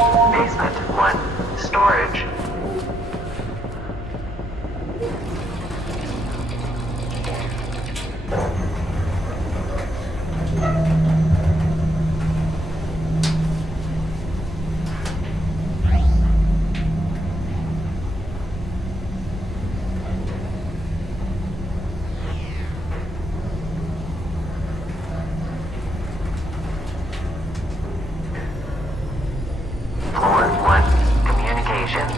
Basement 1. Storage. Floor 1. Communications.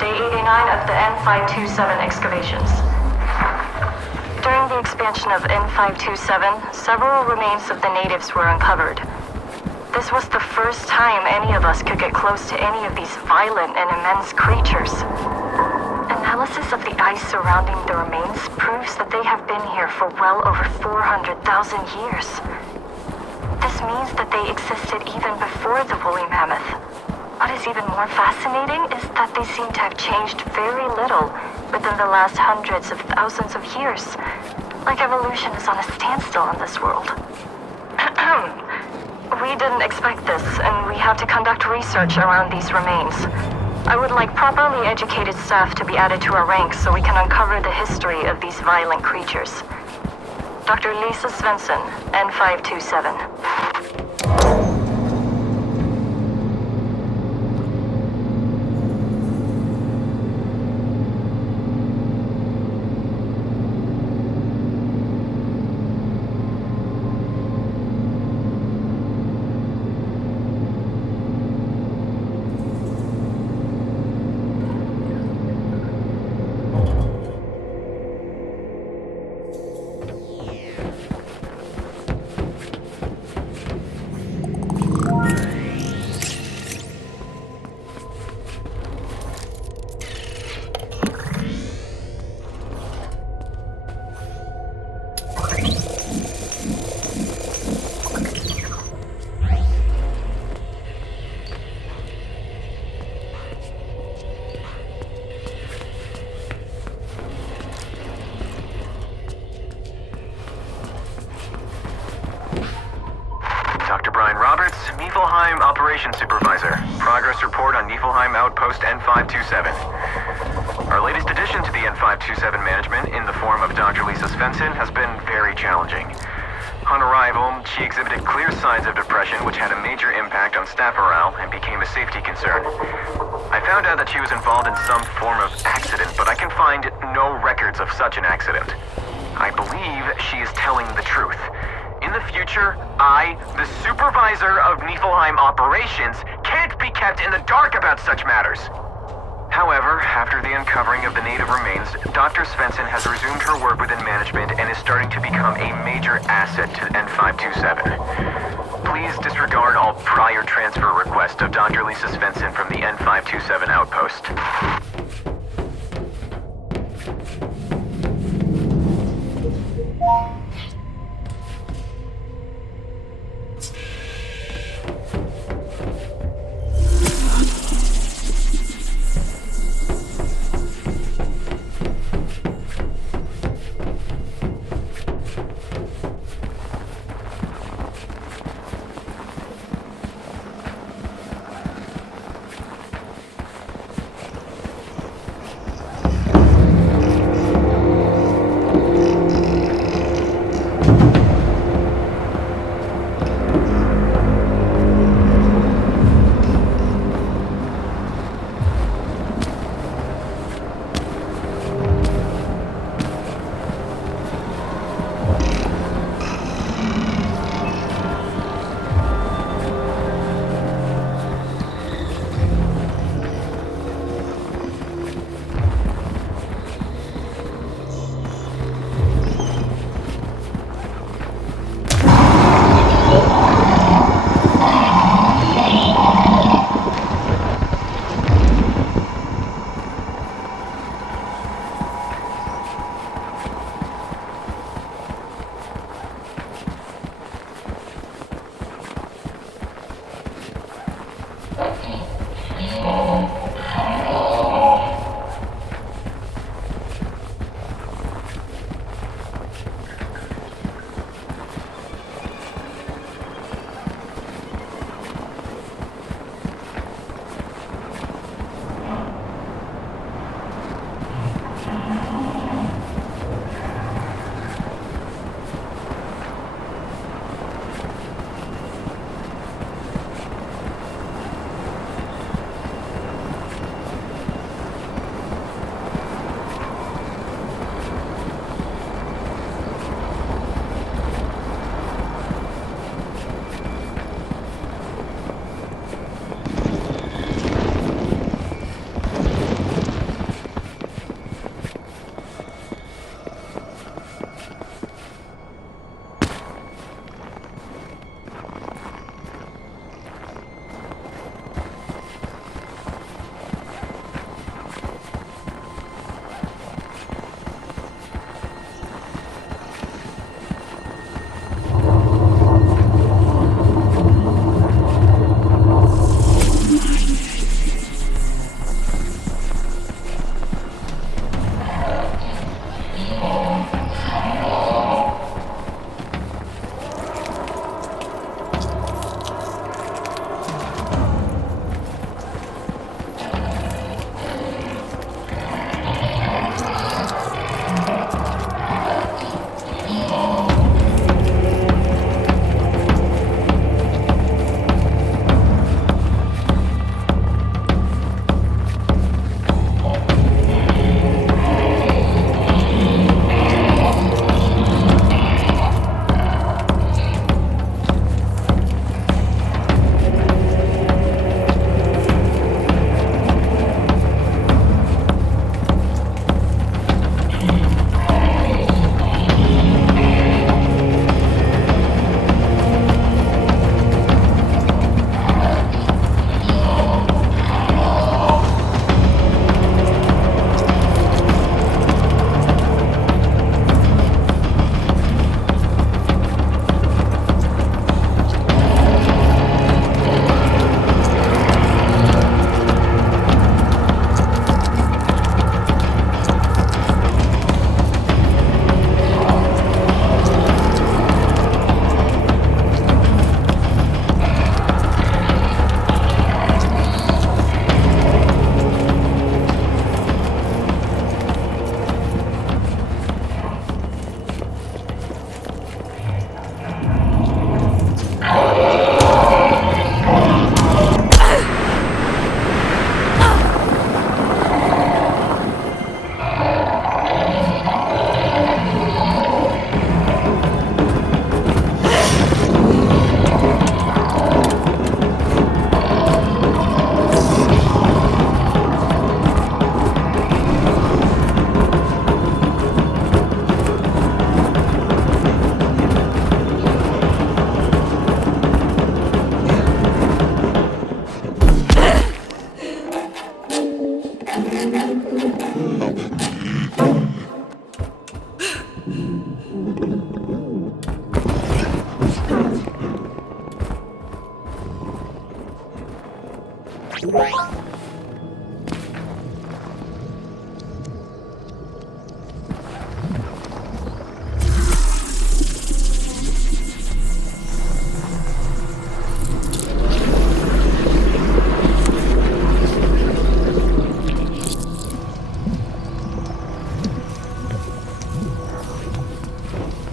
Day 89 of the N527 excavations. During the expansion of N527, several remains of the natives were uncovered. This was the first time any of us could get close to any of these violent and immense creatures. Analysis of the ice surrounding the remains proves that they have been here for well over 400,000 years. This means that they existed even before the woolly mammoth. What is even more fascinating is that they seem to have changed very little within the last hundreds of thousands of years. Like evolution is on a standstill in this world. We didn't expect this, and we have to conduct research around these remains. I would like properly educated staff to be added to our ranks so we can uncover the history of these violent creatures. Dr. Lisa Svensson, N527. Operations Supervisor. Progress report on Niflheim Outpost N527. Our latest addition to the N527 management, in the form of Dr. Lisa Svensson, has been very challenging. On arrival, she exhibited clear signs of depression, which had a major impact on staff morale and became a safety concern. I found out that she was involved in some form of accident, but I can find no records of such an accident. I believe she is telling the truth. In the future, I, the supervisor of Niflheim operations, can't be kept in the dark about such matters. However, after the uncovering of the native remains, Dr. Svensson has resumed her work within management and is starting to become a major asset to N527. Please disregard all prior transfer requests of Dr. Lisa Svensson from the N527 outpost.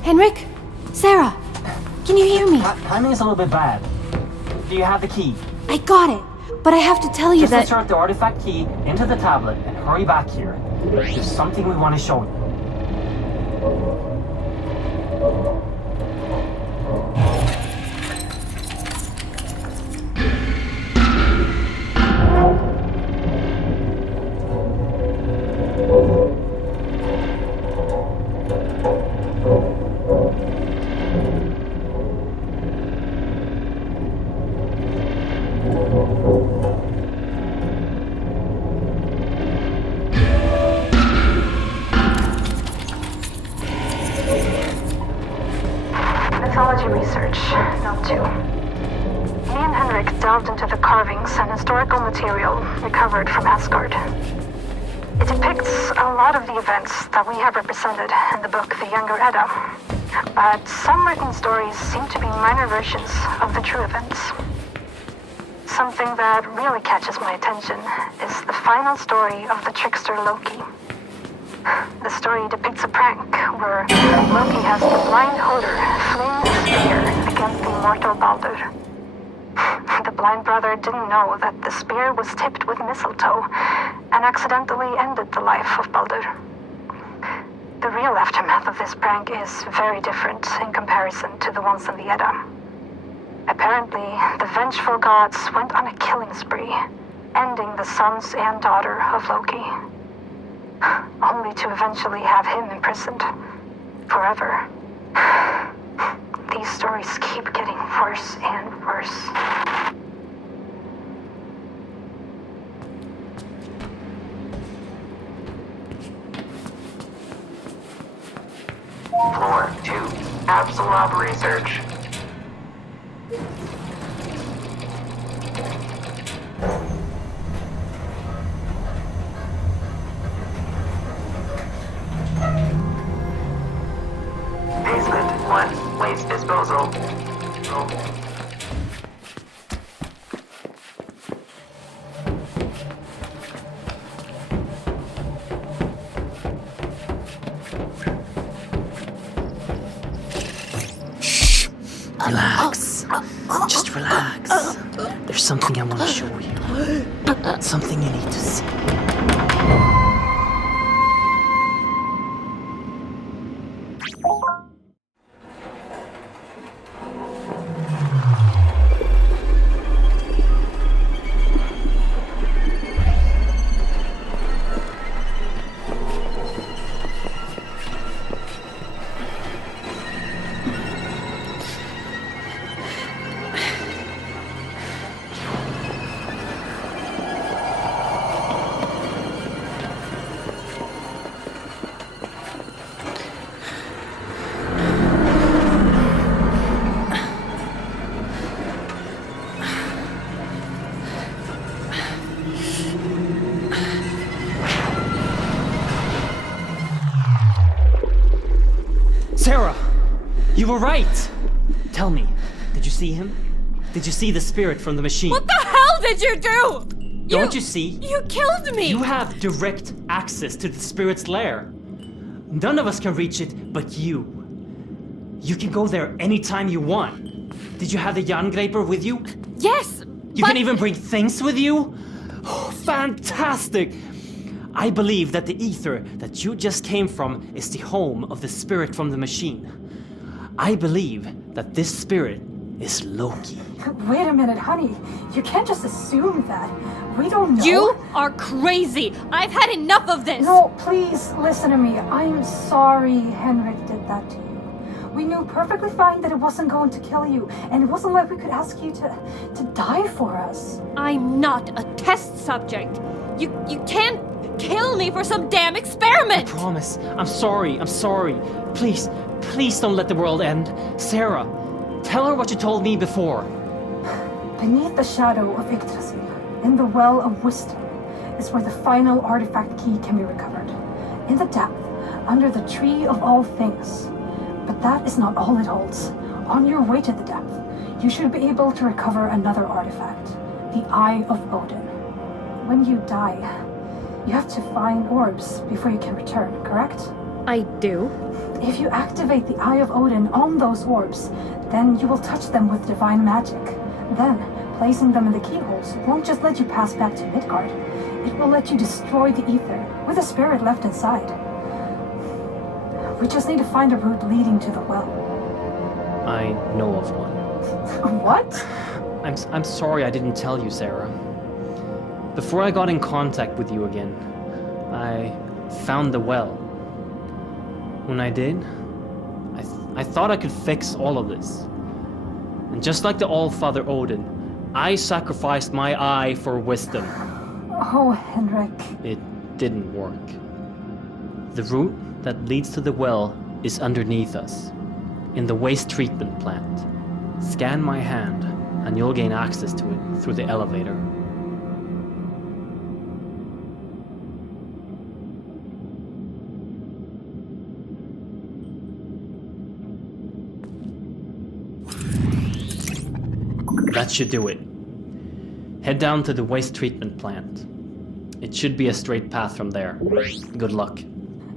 Henrik? Sarah? Can you hear me? Timing is a little bit bad. Do you have the key? I got it, but I have to tell you Just that... insert the artifact key into the tablet and hurry back here. There's something we want to show you. Mythology research, note 2. Me and Henrik delved into the carvings and historical material recovered from Asgard. It depicts a lot of the events that we have represented in the book The Younger Edda, but some written stories seem to be minor versions of the true events. Something that really catches my attention is the final story of the trickster Loki. The story depicts a prank where Loki has the blind Hoder fling a spear against the immortal Baldur. The blind brother didn't know that the spear was tipped with mistletoe and accidentally ended the life of Baldur. The real aftermath of this prank is very different in comparison to the ones in the Edda. Apparently, the vengeful gods went on a killing spree, ending the sons and daughter of Loki. Only to eventually have him imprisoned forever. These stories keep getting worse and worse. Floor 2, Apsulov research. Basement 1, waste disposal. Relax. Just relax. There's something I want to show you. Something you need to see. Sarah! You were right! Tell me, did you see him? Did you see the spirit from the machine? What the hell did you do? Don't you see? You killed me! You have direct access to the spirit's lair. None of us can reach it but you. You can go there anytime you want. Did you have the Jangreper with you? Yes! You can even bring things with you? Oh, fantastic! I believe that the ether that you just came from is the home of the spirit from the machine. I believe that this spirit is Loki. Wait a minute, honey. You can't just assume that. We don't know. You are crazy! I've had enough of this! No, please, listen to me. I'm sorry Henrik did that to you. We knew perfectly fine that it wasn't going to kill you, and it wasn't like we could ask you to die for us. I'm not a test subject. You can't kill me for some damn experiment! I promise. I'm sorry. Please, Please don't let the world end. Sarah, tell her what you told me before. Beneath the shadow of Yggdrasil, in the Well of Wisdom, is where the final artifact key can be recovered. In the depth, under the Tree of All Things. But that is not all it holds. On your way to the depth, you should be able to recover another artifact, the Eye of Odin. When you die, you have to find orbs before you can return, correct? I do. If you activate the Eye of Odin on those orbs, then you will touch them with divine magic. Then, placing them in the keyholes won't just let you pass back to Midgard. It will let you destroy the ether with the spirit left inside. We just need to find a route leading to the well. I know of one. What? I'm sorry I didn't tell you, Sarah. Before I got in contact with you again, I found the well. When I did, I thought I could fix all of this. And just like the All-Father Odin, I sacrificed my eye for wisdom. Oh, Henrik. It didn't work. The route that leads to the well is underneath us, in the waste treatment plant. Scan my hand, and you'll gain access to it through the elevator. That should do it. Head down to the waste treatment plant. It should be a straight path from there. Good luck.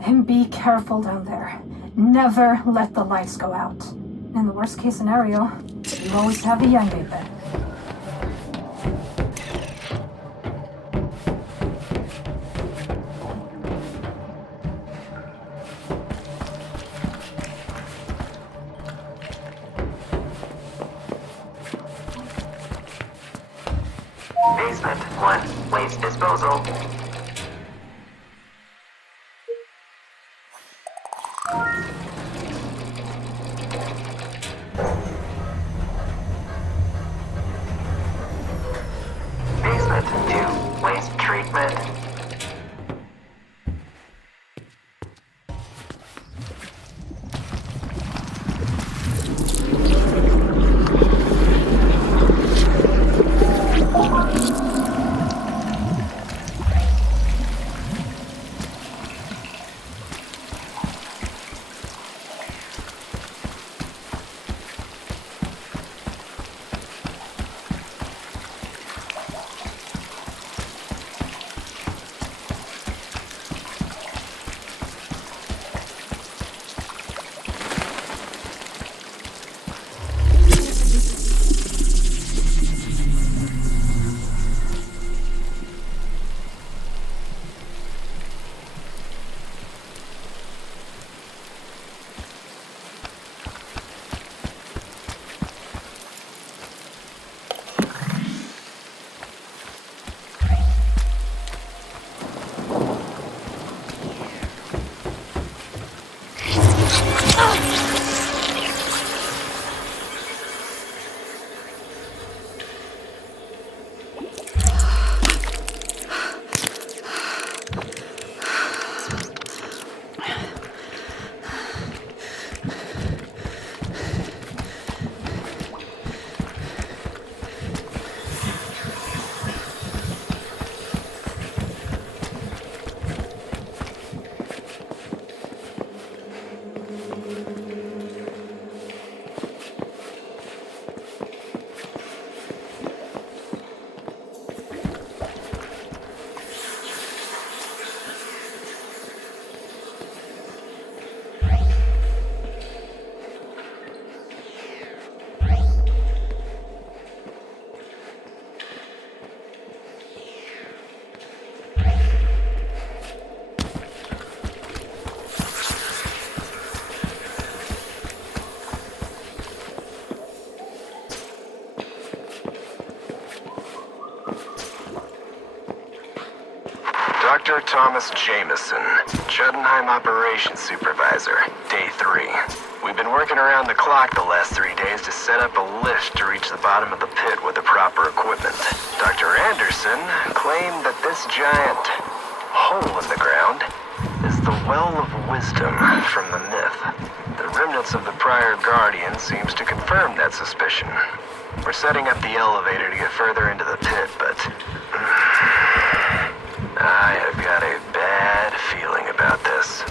And be careful down there. Never let the lights go out. In the worst case scenario, you always have the Yangei bed. Basement 1, waste disposal. Basement 2, waste treatment. Dr. Thomas Jameson, Jotunheim Operations Supervisor, Day 3. We've been working around the clock the last 3 days to set up a lift to reach the bottom of the pit with the proper equipment. Dr. Anderson claimed that this giant hole in the ground is the Well of Wisdom from the myth. The rim remnants of the prior Guardian seems to confirm that suspicion. We're setting up the elevator to get further into the pit, but I have got a bad feeling about this.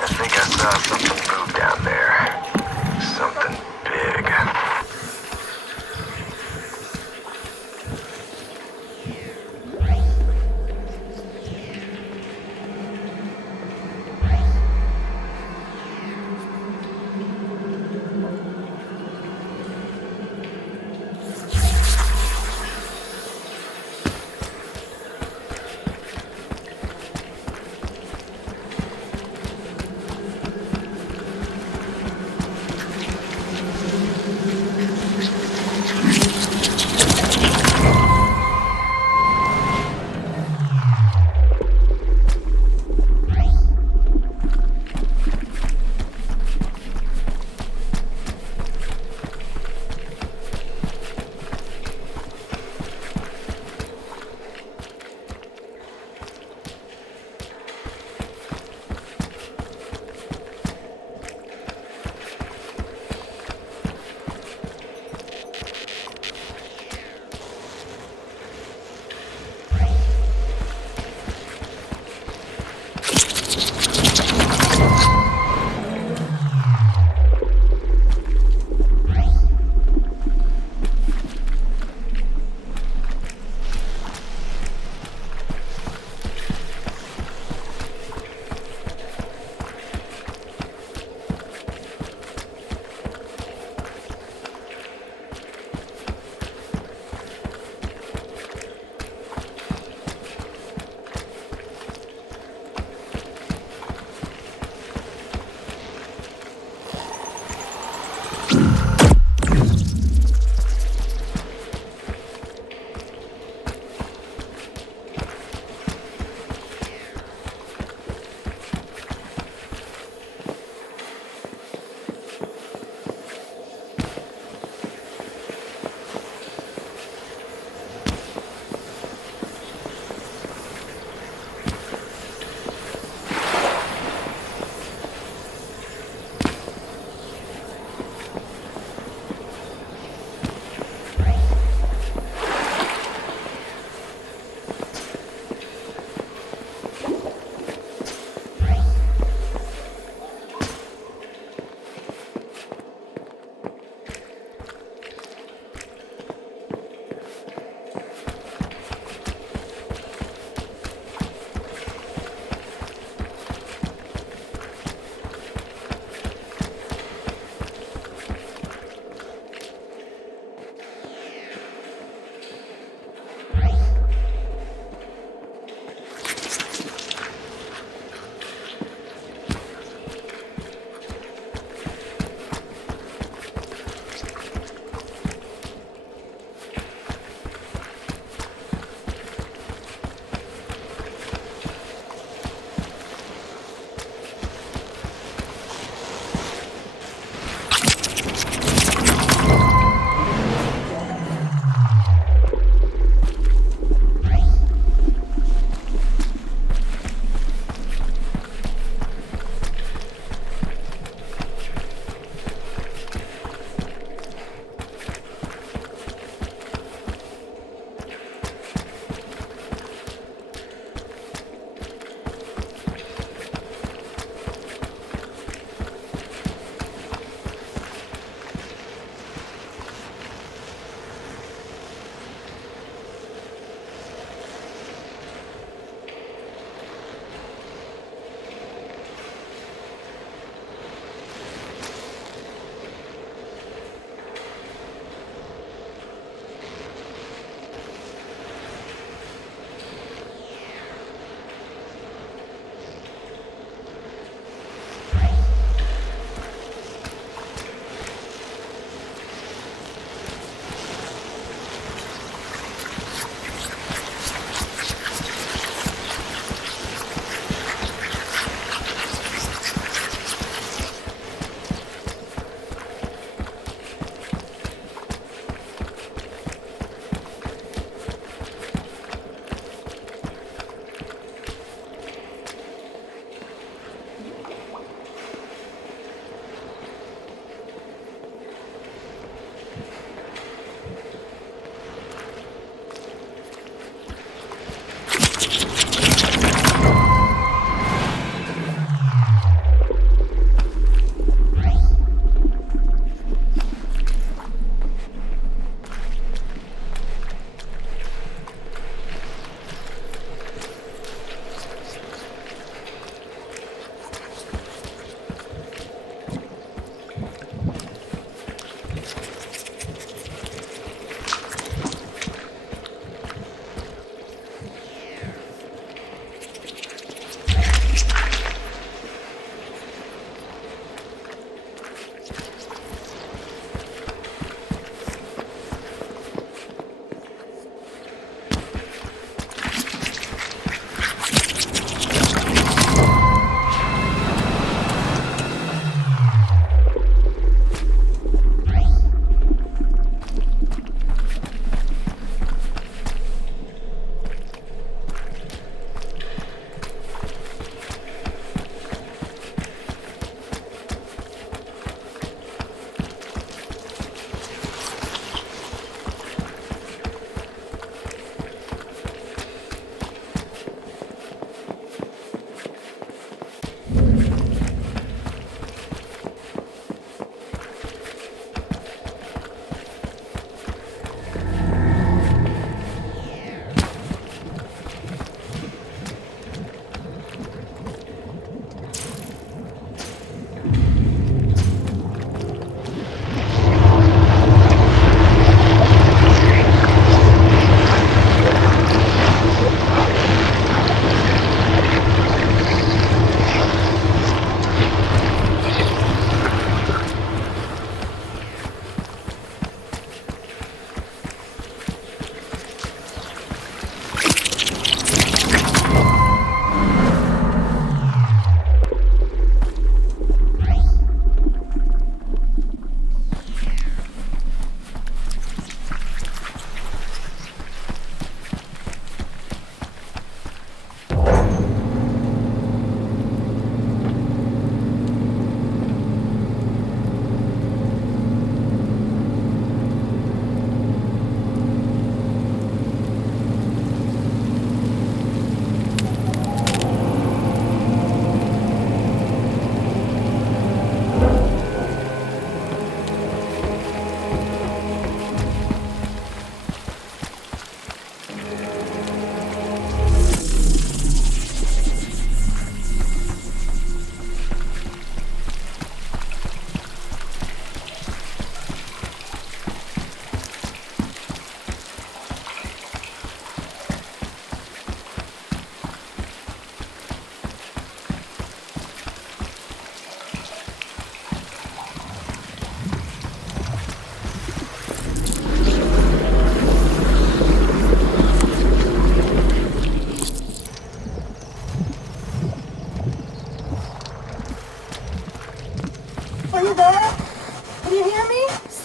I think I saw something move down there. Something big.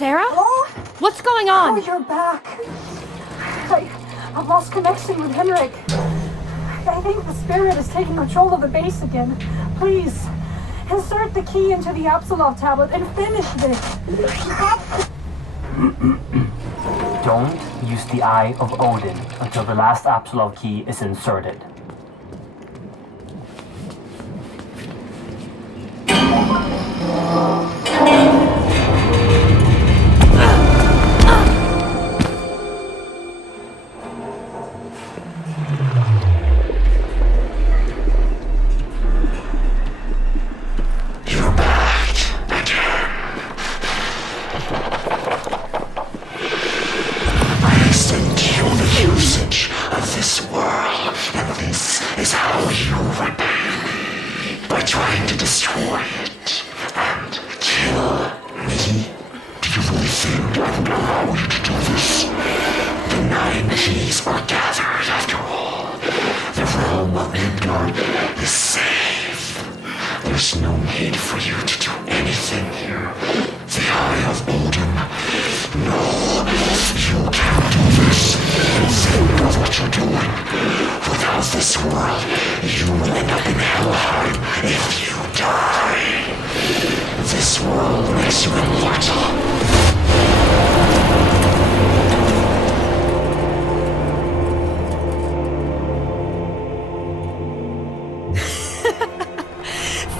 Sarah? Oh, What's going on? oh, you're back. I've lost connection with Henrik. I think the spirit is taking control of the base again. Please, insert the key into the Apsulov tablet and finish this. Don't use the Eye of Odin until the last Apsulov key is inserted.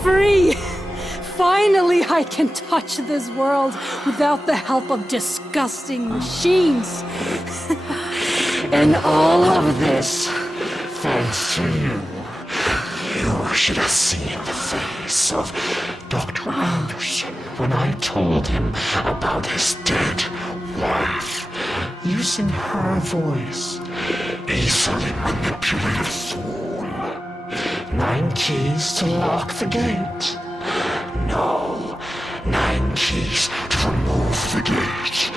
Free! Finally, I can touch this world without the help of disgusting machines. And all of this, thanks to you. You should have seen the face of Dr. Anderson when I told him about his dead wife. Using her voice, easily manipulated fool. 9 keys to lock the gate. No, 9 keys to remove the gate.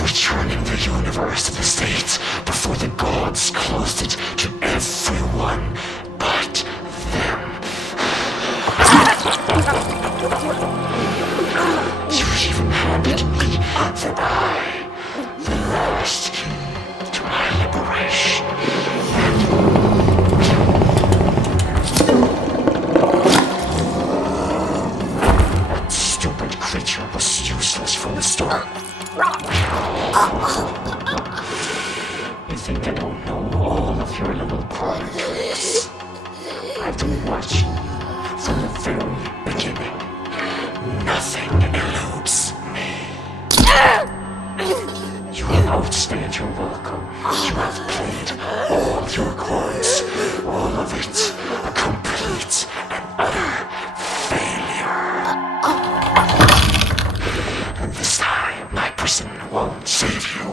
Returning the universe to the state before the gods closed it to everyone but them. You even handed me the eye, the last key to my liberation. That stupid creature was useless from the start. You think I don't know all of your little party tricks? I've been watching you from the very beginning. Nothing eludes me. You will outstand your welcome. You have played all your cards. All of it a complete and utter failure. And this time, my prison won't save you.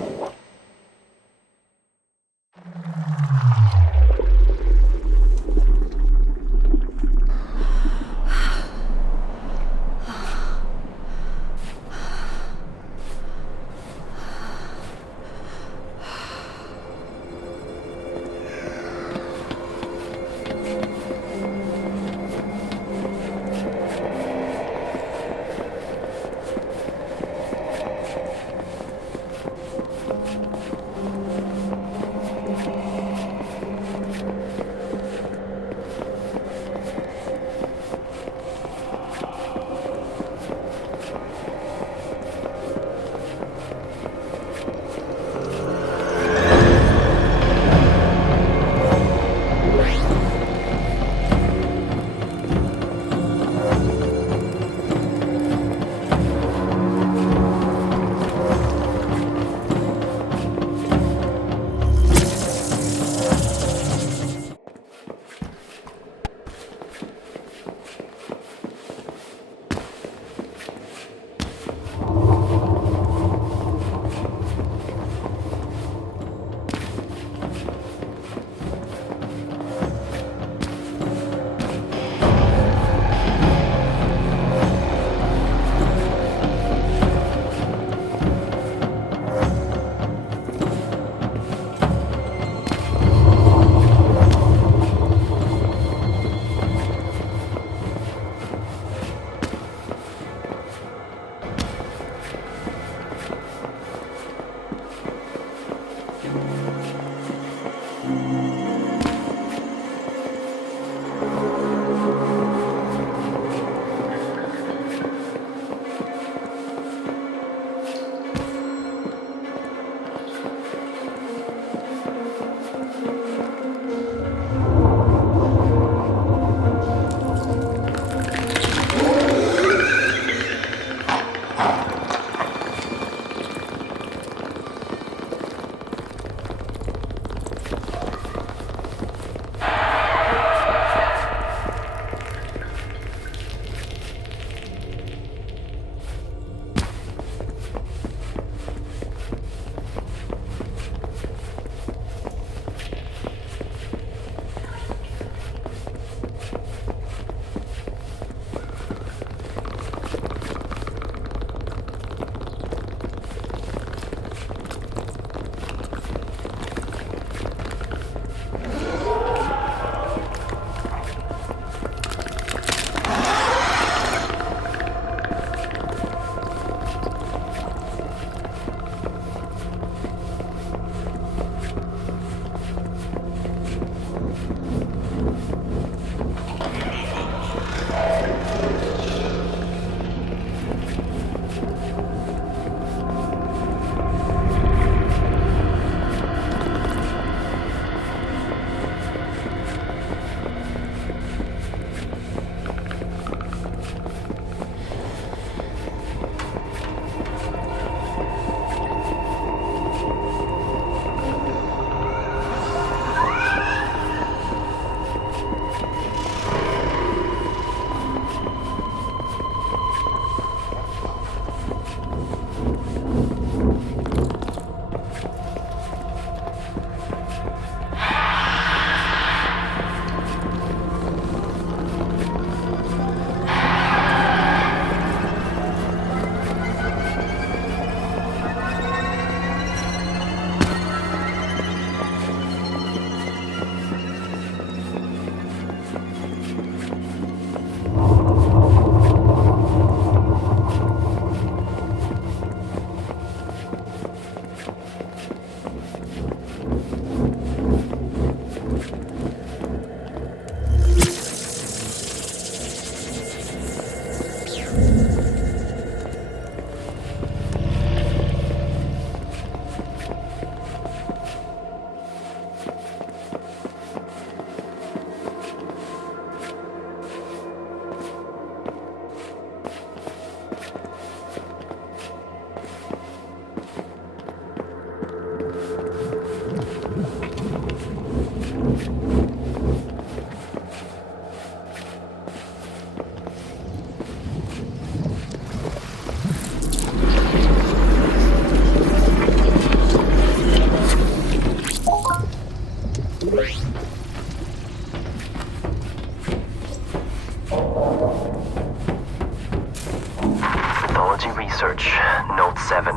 Note 7.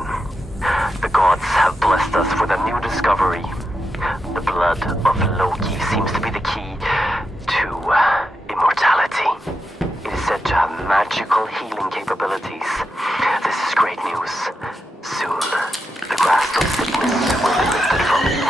The gods have blessed us with a new discovery. The blood of Loki seems to be the key to immortality. It is said to have magical healing capabilities. This is great news. Soon, the grasp of sickness will be lifted from you.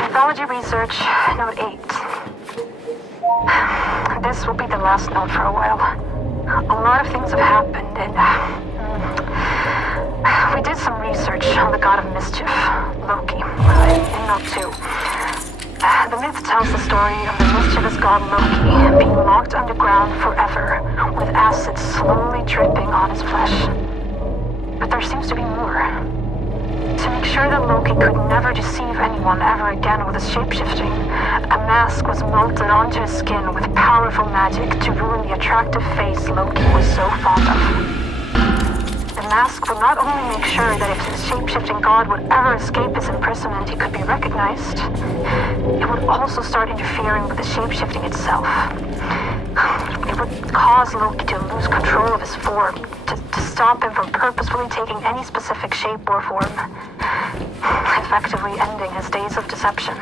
Mythology Research, Note 8. This will be the last note for a while. A lot of things have happened, and we did some research on the god of mischief, Loki, in Note 2. The myth tells the story of the mischievous god Loki being locked underground forever, with acid slowly dripping on his flesh. But there seems to be more. To make sure that Loki could never deceive anyone ever again with his shapeshifting, a mask was melted onto his skin with powerful magic to ruin the attractive face Loki was so fond of. The mask would not only make sure that if his shapeshifting god would ever escape his imprisonment, he could be recognized, it would also start interfering with the shapeshifting itself. It would cause Loki to lose control of his form, to stop him from purposefully taking any specific shape or form, effectively ending his days of deception.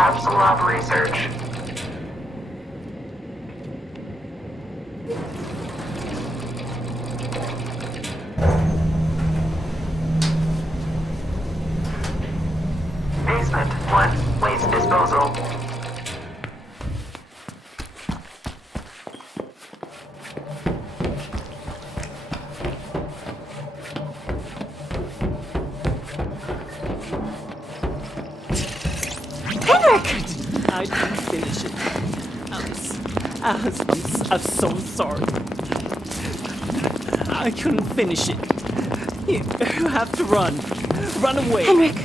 Apsulov research. Basement 1, waste disposal. I didn't finish it. I'm so sorry. I couldn't finish it. You have to run. Run away. Henrik!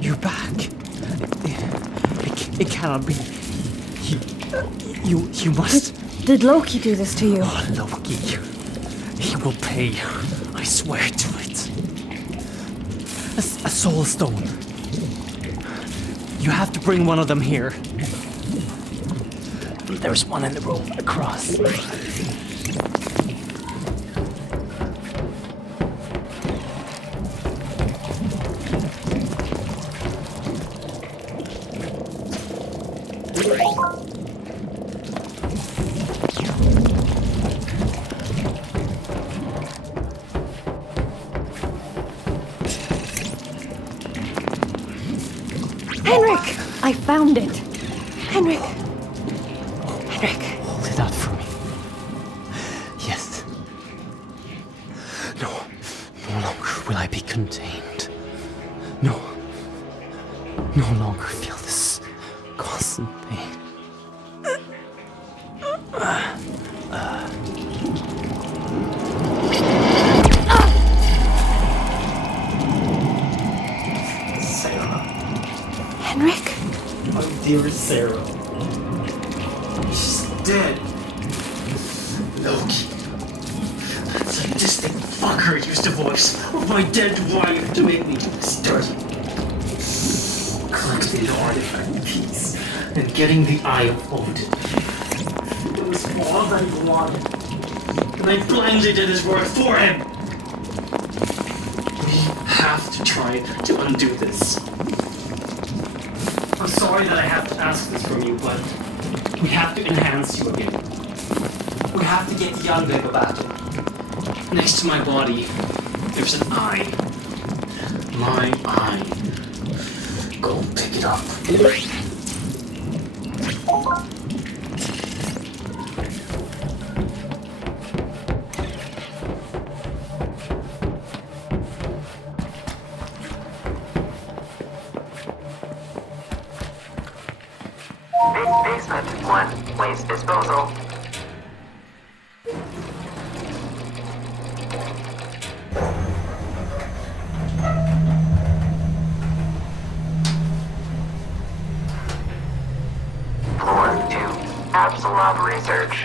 You're back. It cannot be. You must. Did Loki do this to you? Oh, Loki. He will pay. I swear to it. A soul stone. You have to bring one of them here. There's one in the room across. Henrik! I found it! Henrik! Henrik! Hold it out for me. Yes. No longer will I be contained. No longer feel this constant pain. Sarah. Henrik? My dear Sarah. She's dead. Loki. That sadistic fucker used the voice of my dead wife to make me do this dirty. Collecting the artifact piece and getting the Eye of Odin. It was all I wanted. And I blindly did his work for him. We have to try to undo this. I'm sorry that I have to ask this from you, but we have to enhance you again. We have to get the Unbega battle. Next to my body, there's an eye. My eye. Go pick it up. Basement 1, waste disposal. Floor 2, Apsulov research.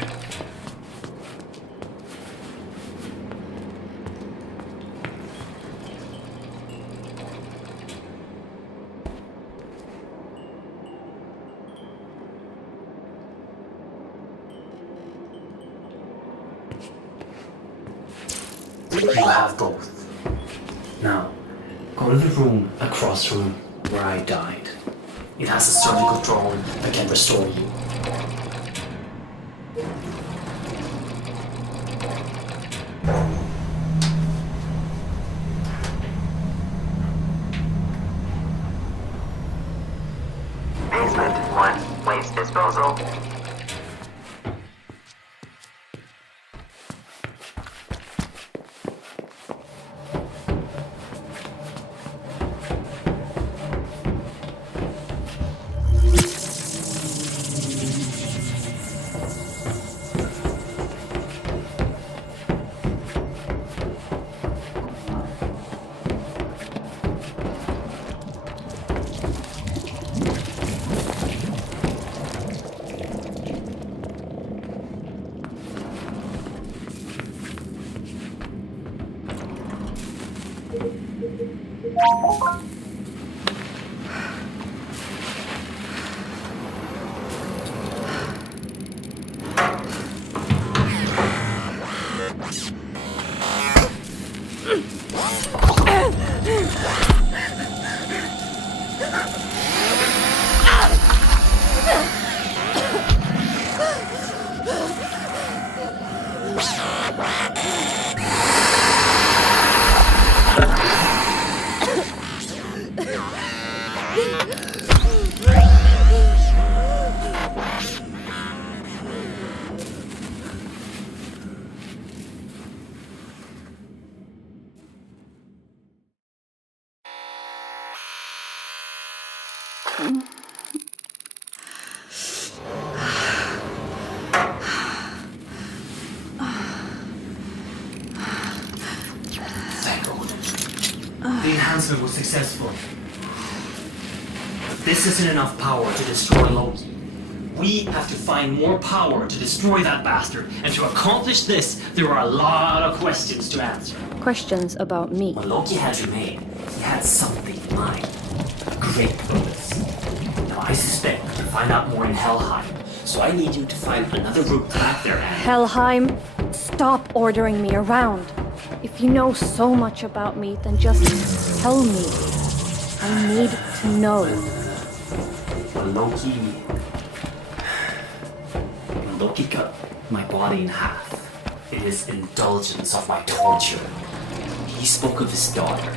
You have both. Now, go to the room across from where I died. It has a surgical drone that can restore you. Basement 1, waste disposal. The enhancement was successful. But this isn't enough power to destroy Loki. We have to find more power to destroy that bastard, and to accomplish this, there are a lot of questions to answer. Questions about me. When Loki had you made, he had something in mind. A great purpose. Now I suspect you find out more in Helheim, so I need you to find another route back there, Anne. Helheim, stop ordering me around. If you know so much about me, then just tell me. I need to know. When Loki cut my body in half in his indulgence of my torture, he spoke of his daughter.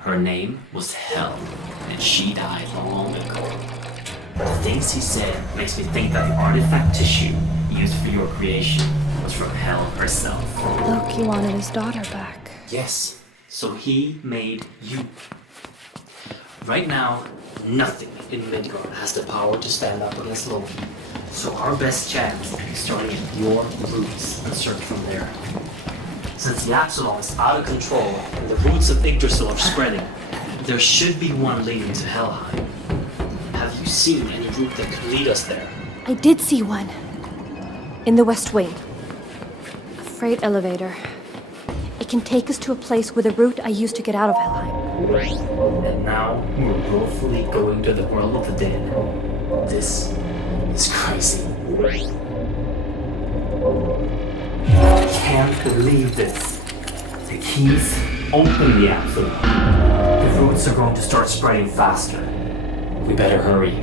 Her name was Hel, and she died long ago. The things he said makes me think that the artifact tissue used for your creation was from Hel herself. Loki wanted his daughter back. Yes, so he made you. Right now, nothing in Midgard has the power to stand up against Loki. So our best chance is starting at your roots and search from there. Since the Apsulov is out of control and the roots of Yggdrasil are spreading, there should be one leading to Helheim. Have you seen any route that could lead us there? I did see one. In the West Wing. A freight elevator. It can take us to a place with a route I used to get out of Helheim. And now we're willfully going to the world of the dead. This is crazy. I can't believe this. The keys open the Apsulov. The roots are going to start spreading faster. We better hurry.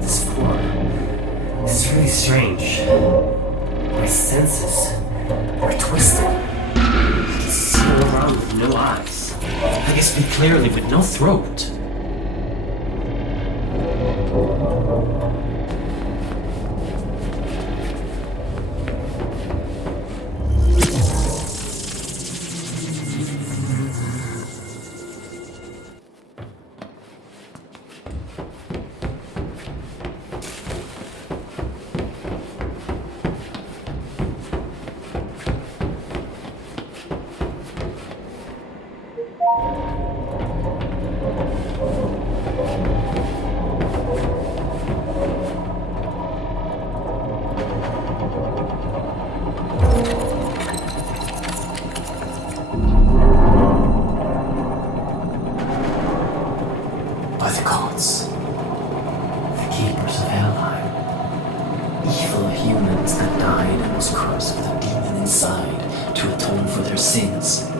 This floor is really strange. My senses are twisted. I can see all around with no eyes. I can speak clearly with no throat. By the gods, the keepers of Helheim, evil humans that died and was cursed with a demon inside to atone for their sins.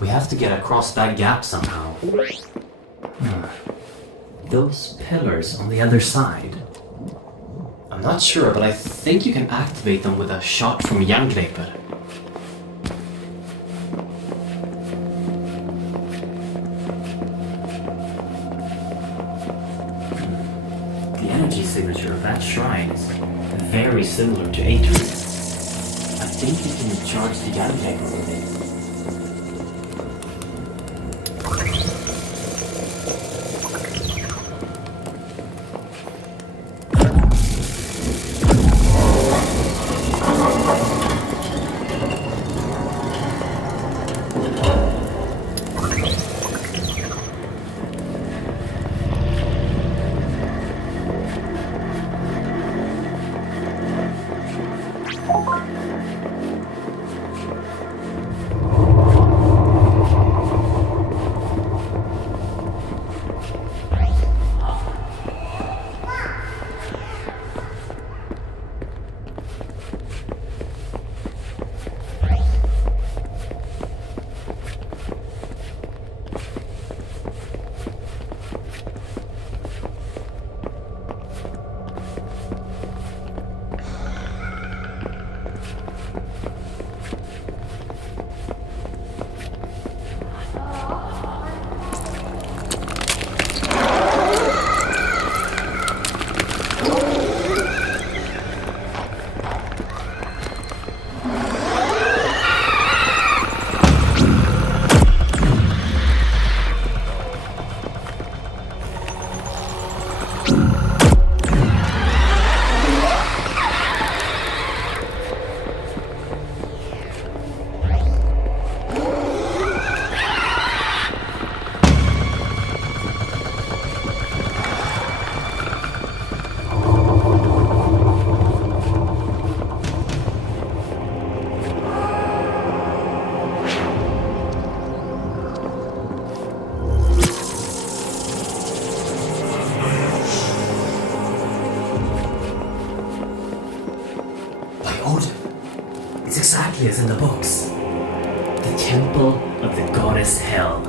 We have to get across that gap somehow. Those pillars on the other side. I'm not sure, but I think you can activate them with a shot from Järngreppet. The energy signature of that shrine is very similar to Atreus. I think you can charge the Järngreppet with it. As in the books. The temple of the goddess Hel.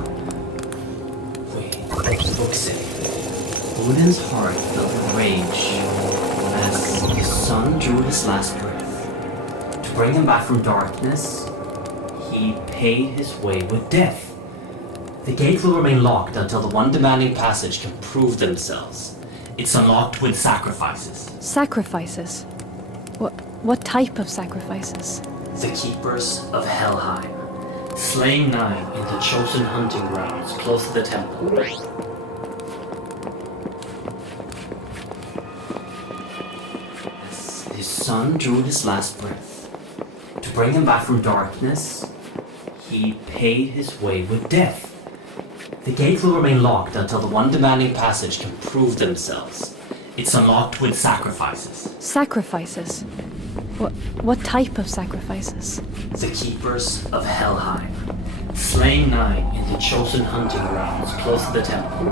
Wait, what did the book say? Odin's heart filled with rage as his son drew his last breath. To bring him back from darkness, he paid his way with death. The gate will remain locked until the one demanding passage can prove themselves. It's unlocked with sacrifices. Sacrifices? What type of sacrifices? The keepers of Helheim, slaying 9 in the chosen hunting grounds close to the temple. As his son drew his last breath. To bring him back from darkness, he paid his way with death. The gate will remain locked until the one demanding passage can prove themselves. It's unlocked with sacrifices. Sacrifices? What type of sacrifices? The keepers of Helheim, slaying 9 in the chosen hunting grounds close to the temple.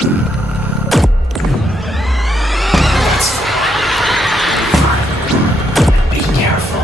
Be careful.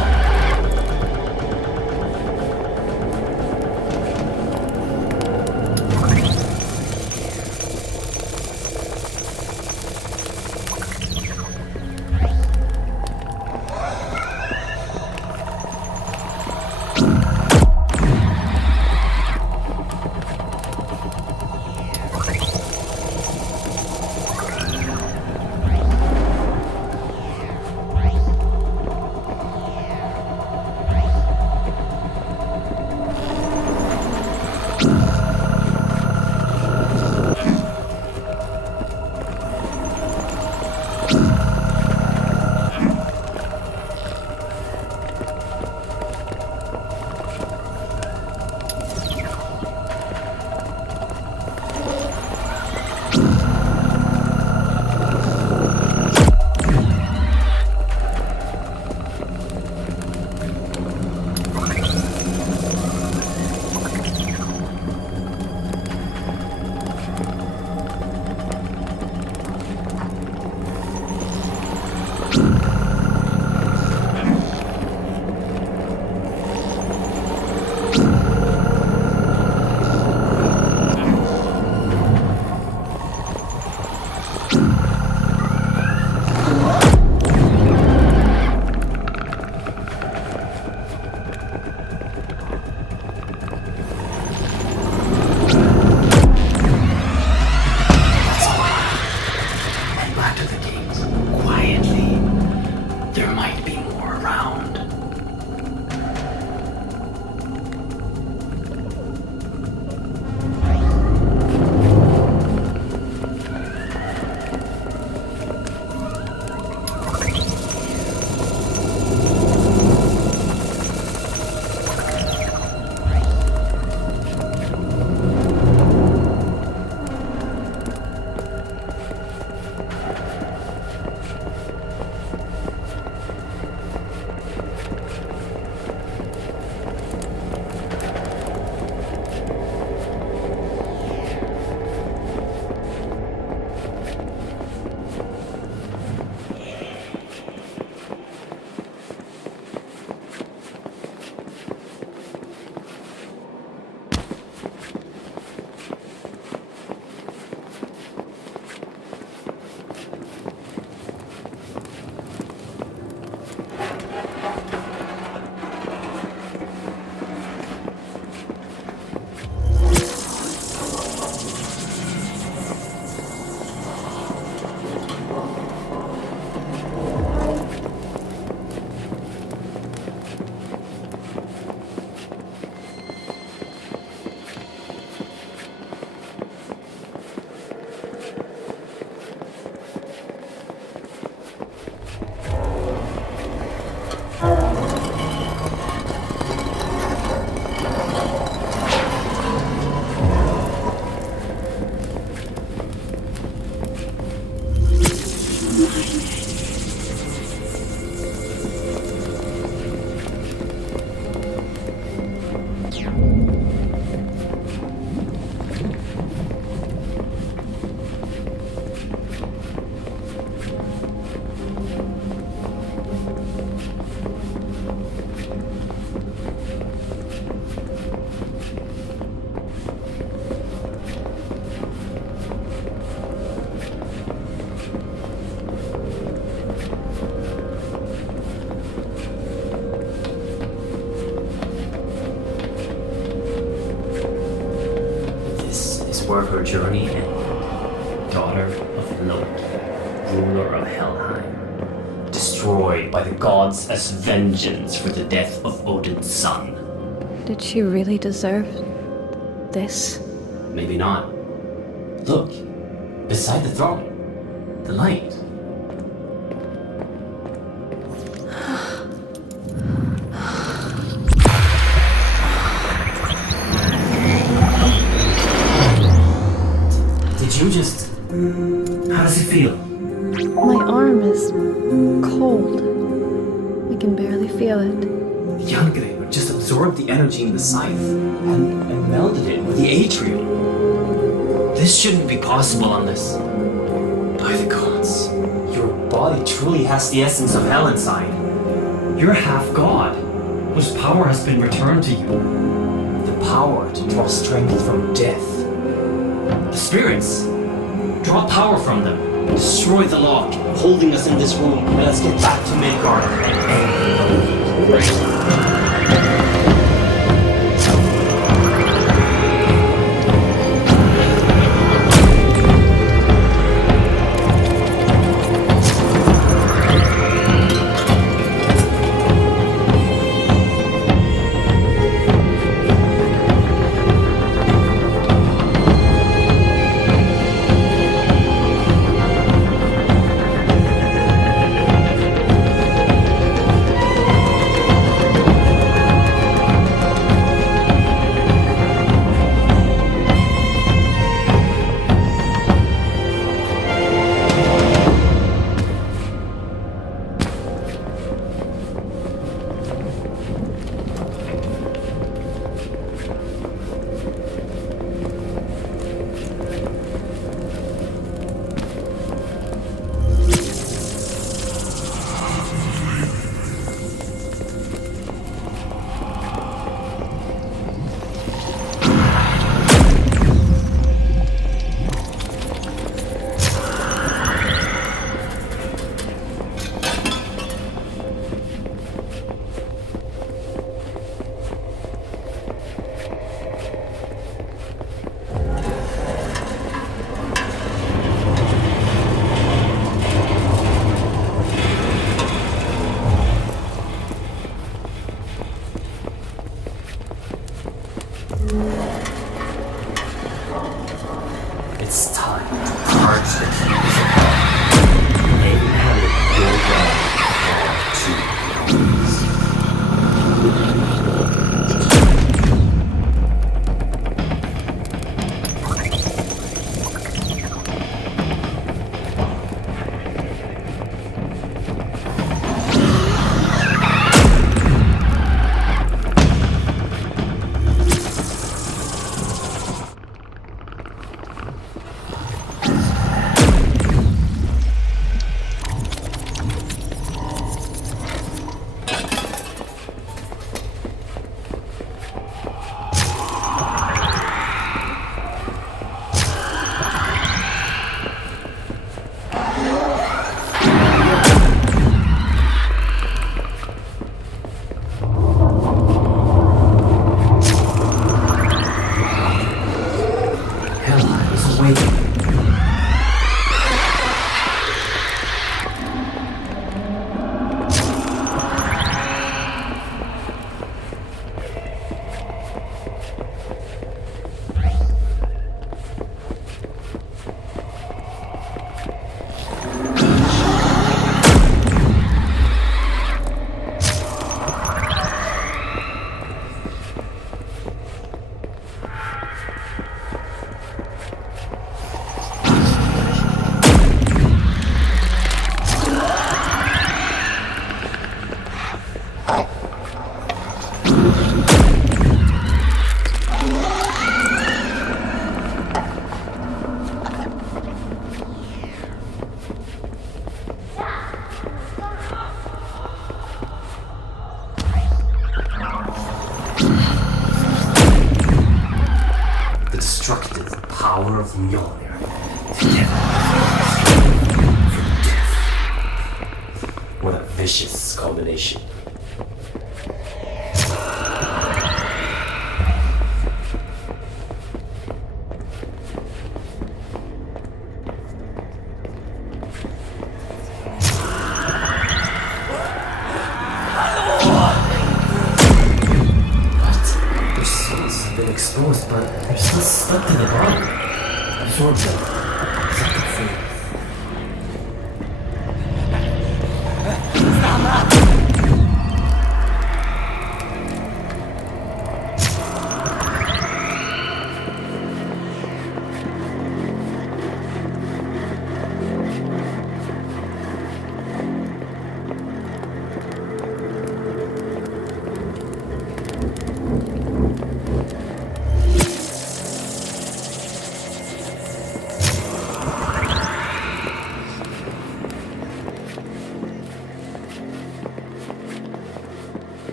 where her journey ended. Daughter of Loki, ruler of Helheim, destroyed by the gods as vengeance for the death of Odin's son. Did she really deserve this? Maybe not. Look, beside the throne, the light. Did you just... How does it feel? My arm is cold. I can barely feel it. Youngre just absorbed the energy in the scythe and melded it with the atrium. This shouldn't be possible unless... By the gods. Your body truly has the essence of hell inside. You're half god, whose power has been returned to you. The power to draw strength from death. The spirits. Draw power from them. Destroy the lock, holding us in this room, and let's get back to Midgard. It's time to purge the keys of hell. Amen. Your God, power of Mjolnir. What a vicious combination. Exposed, but they're still stuck to the ground. Absorb them. Set them free.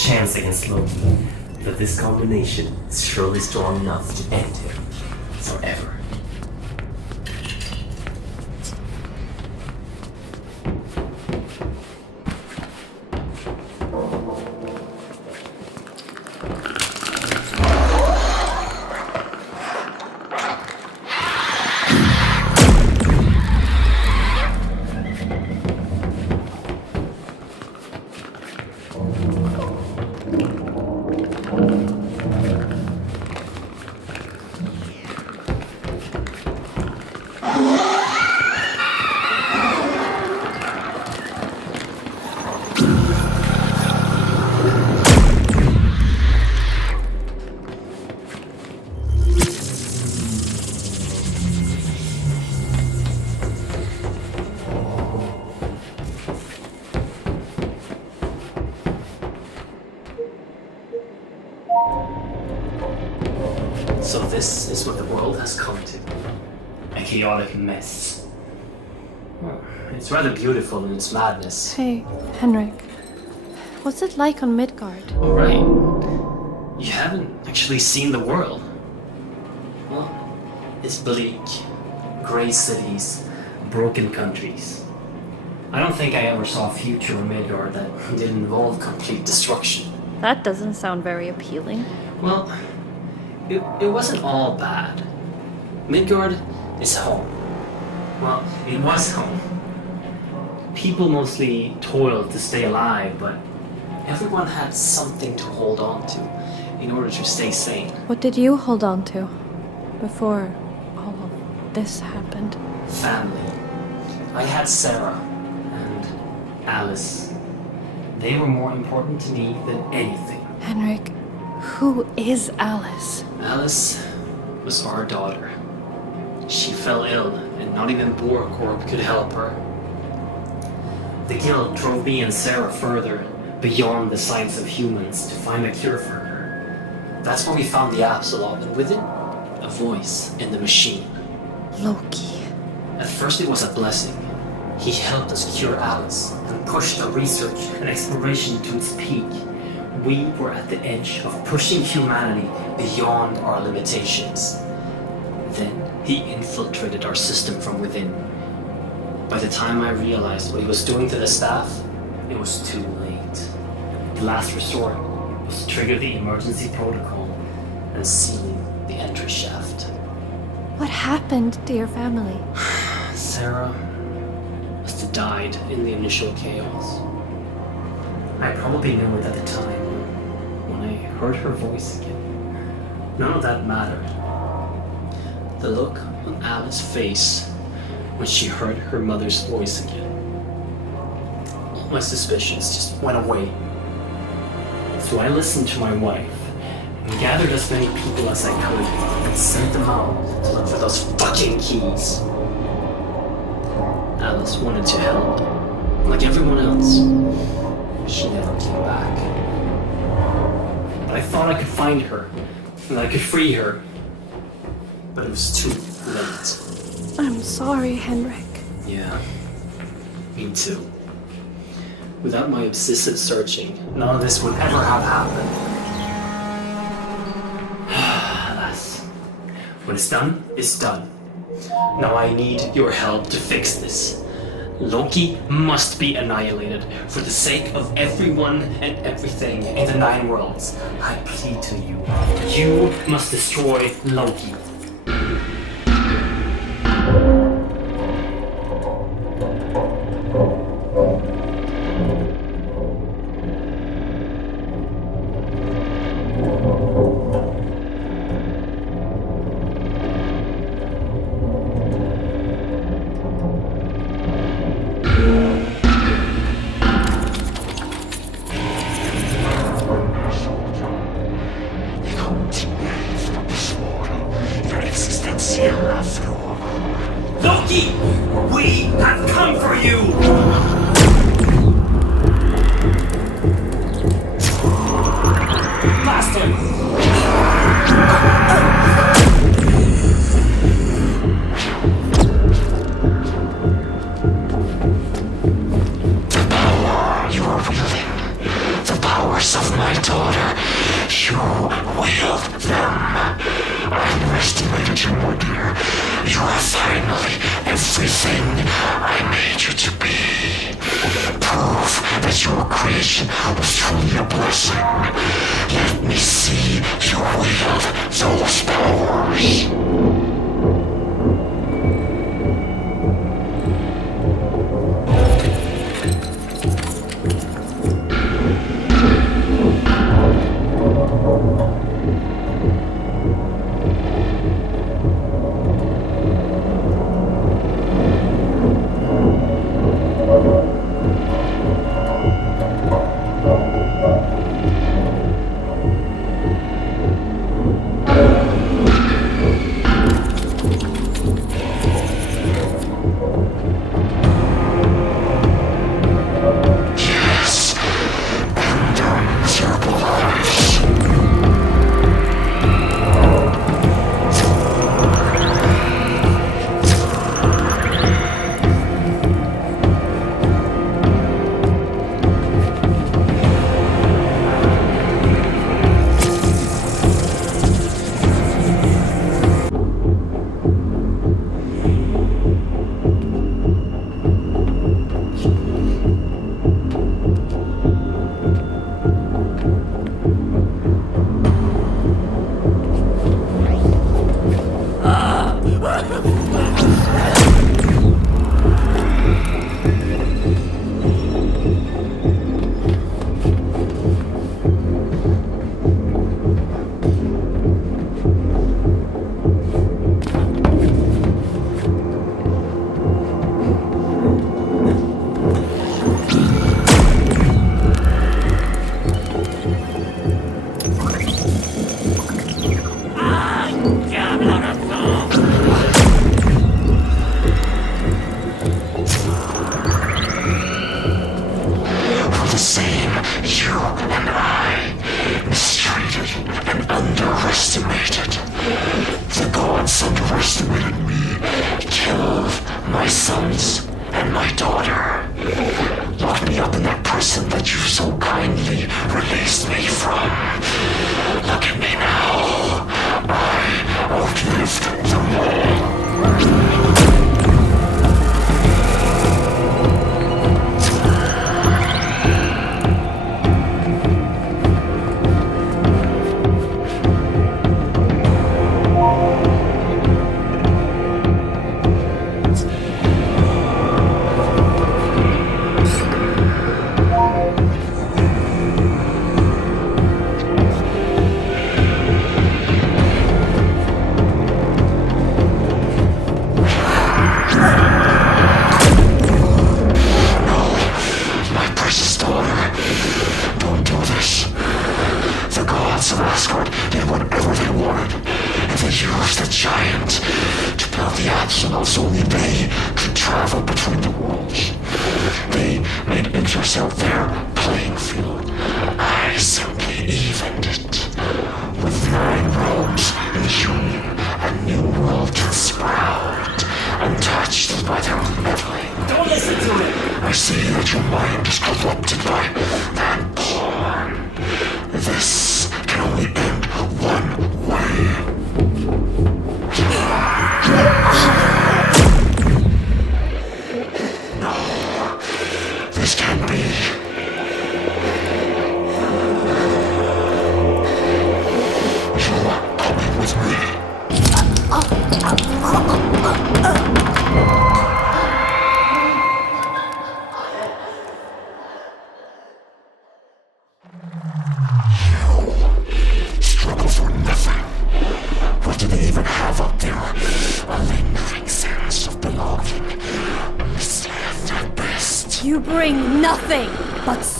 chance against Loki, but this combination is surely strong enough to end him forever. So this is what the world has come to. A chaotic mess. Well, it's rather beautiful in its madness. Hey, Henrik. What's it like on Midgard? All right. You haven't actually seen the world. Well, it's bleak. Grey cities. Broken countries. I don't think I ever saw a future in Midgard that didn't involve complete destruction. That doesn't sound very appealing. Well, it wasn't all bad. Midgard is home. Well, it was home. People mostly toiled to stay alive, but everyone had something to hold on to in order to stay sane. What did you hold on to before all of this happened? Family. I had Sarah and Alice. They were more important to me than anything. Henrik, who is Alice? Alice was our daughter. She fell ill, and not even Borcorp could help her. The guild drove me and Sarah further, beyond the science of humans, to find a cure for her. That's when we found the Apsulov, and with it, a voice in the machine. Loki. At first it was a blessing. He helped us cure Alice, and pushed the research and exploration to its peak. We were at the edge of pushing humanity beyond our limitations. Then he infiltrated our system from within. By the time I realized what he was doing to the staff, it was too late. The last resort was to trigger the emergency protocol and seal the entry shaft. What happened to your family? Sarah must have died in the initial chaos. I probably knew it at the time, when I heard her voice again. None of that mattered. The look on Alice's face when she heard her mother's voice again. All my suspicions just went away. So I listened to my wife and gathered as many people as I could and sent them out to look for those fucking keys. Alice wanted to help, like everyone else. She never came back. But I thought I could find her, and I could free her. But it was too late. I'm sorry, Henrik. Yeah, me too. Without my obsessive searching, none of this would ever have happened. Alas, when it's done, it's done. Now I need your help to fix this. Loki must be annihilated for the sake of everyone and everything in the 9 worlds. I plead to you. You must destroy Loki. Loki! We have come for you! Bastard! The power you are wielding, the powers of my literally everything I made you to be. Proof that your creation was truly a blessing. Let me see you wield those powers.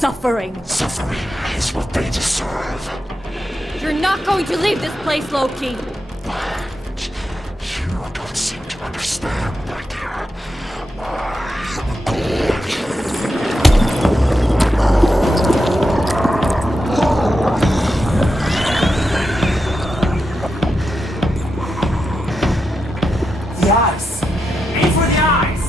Suffering. Suffering is what they deserve. You're not going to leave this place, Loki. But you don't seem to understand, my dear. I am The eyes! Aim for the eyes!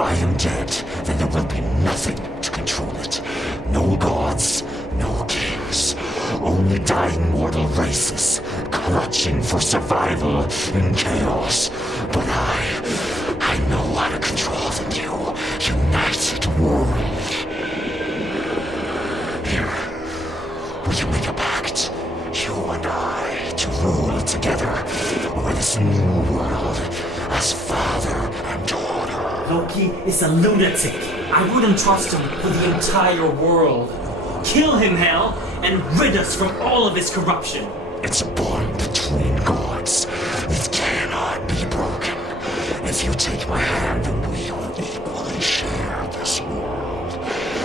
If I am dead, then there will be nothing to control it. No gods, no kings. Only dying mortal races, clutching for survival in chaos. But I know how to control the new, united world. Here, we can make a pact, you and I, to rule together over this new world as father and daughter. Loki is a lunatic. I wouldn't trust him for the entire world. Kill him, Hel, and rid us from all of his corruption. It's a bond between gods. It cannot be broken. If you take my hand, then we will equally share this world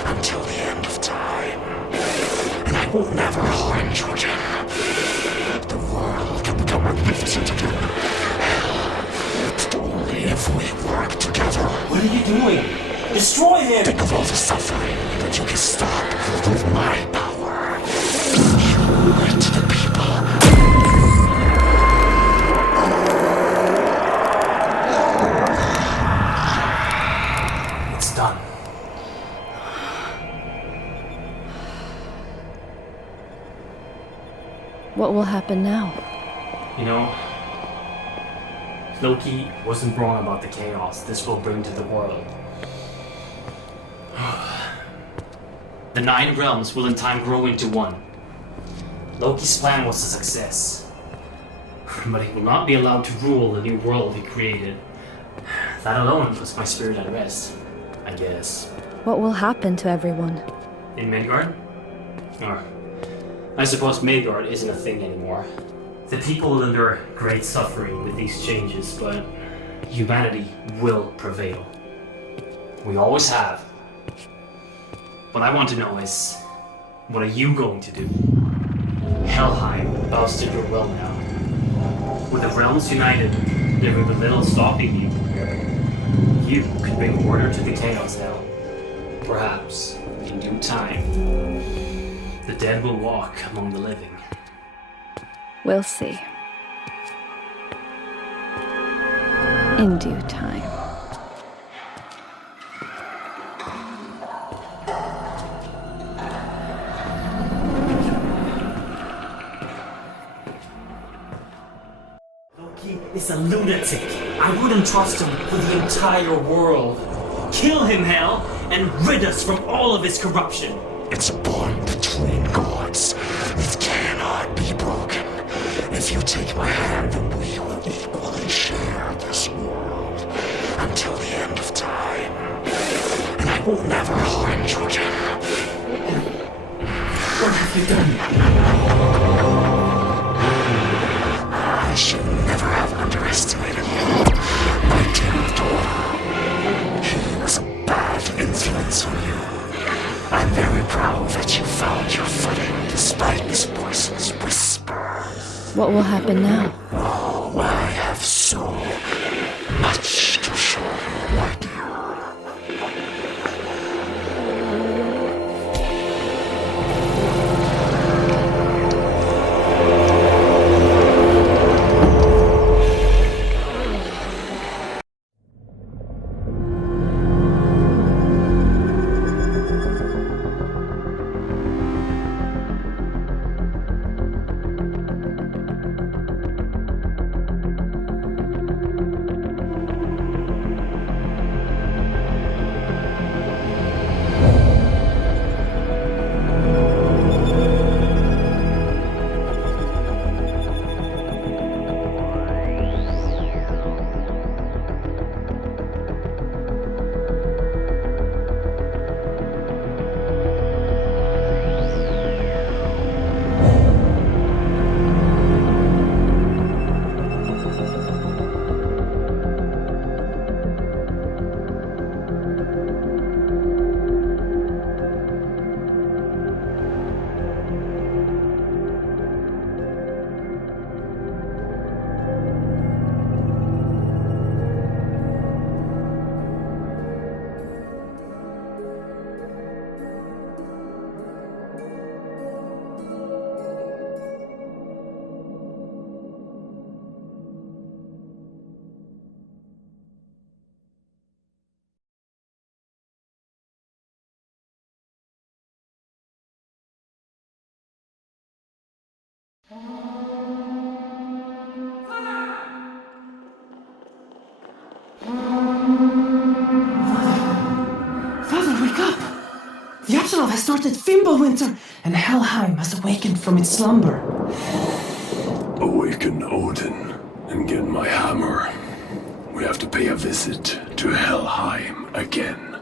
until the end of time. And I will never harm you again. The world can become magnificent again. But only if we work together. What are you doing? Destroy him! Think of all the suffering that you can stop with my power. You to the people. It's done. What will happen now? You know, Loki wasn't wrong about the chaos this will bring to the world. The 9 realms will in time grow into one. Loki's plan was a success. But he will not be allowed to rule the new world he created. That alone puts my spirit at rest, I guess. What will happen to everyone? In Midgard? Or, I suppose Midgard isn't a thing anymore. The people will endure great suffering with these changes, but humanity will prevail. We always have. What I want to know is, what are you going to do? Helheim bows to your will now. With the realms united, there will be little stopping you. You could bring order to the chaos now. Perhaps, in due time, the dead will walk among the living. We'll see. In due time. Loki is a lunatic. I wouldn't trust him for the entire world. Kill him, Hel, and rid us from all of his corruption. It's a bond between gods. It cannot be broken. If you take my hand, then we will equally share this world until the end of time. And I will never harm you again. What have you done? I should never have underestimated my dear daughter. He was a bad influence on you. I'm very proud that you found your footing despite this poisonous whisper. What will happen now? Oh, I have so much to show you, my dear. Father, wake up! The Apsulov has started Fimbulwinter, and Helheim has awakened from its slumber. Awaken Odin and get my hammer. We have to pay a visit to Helheim again.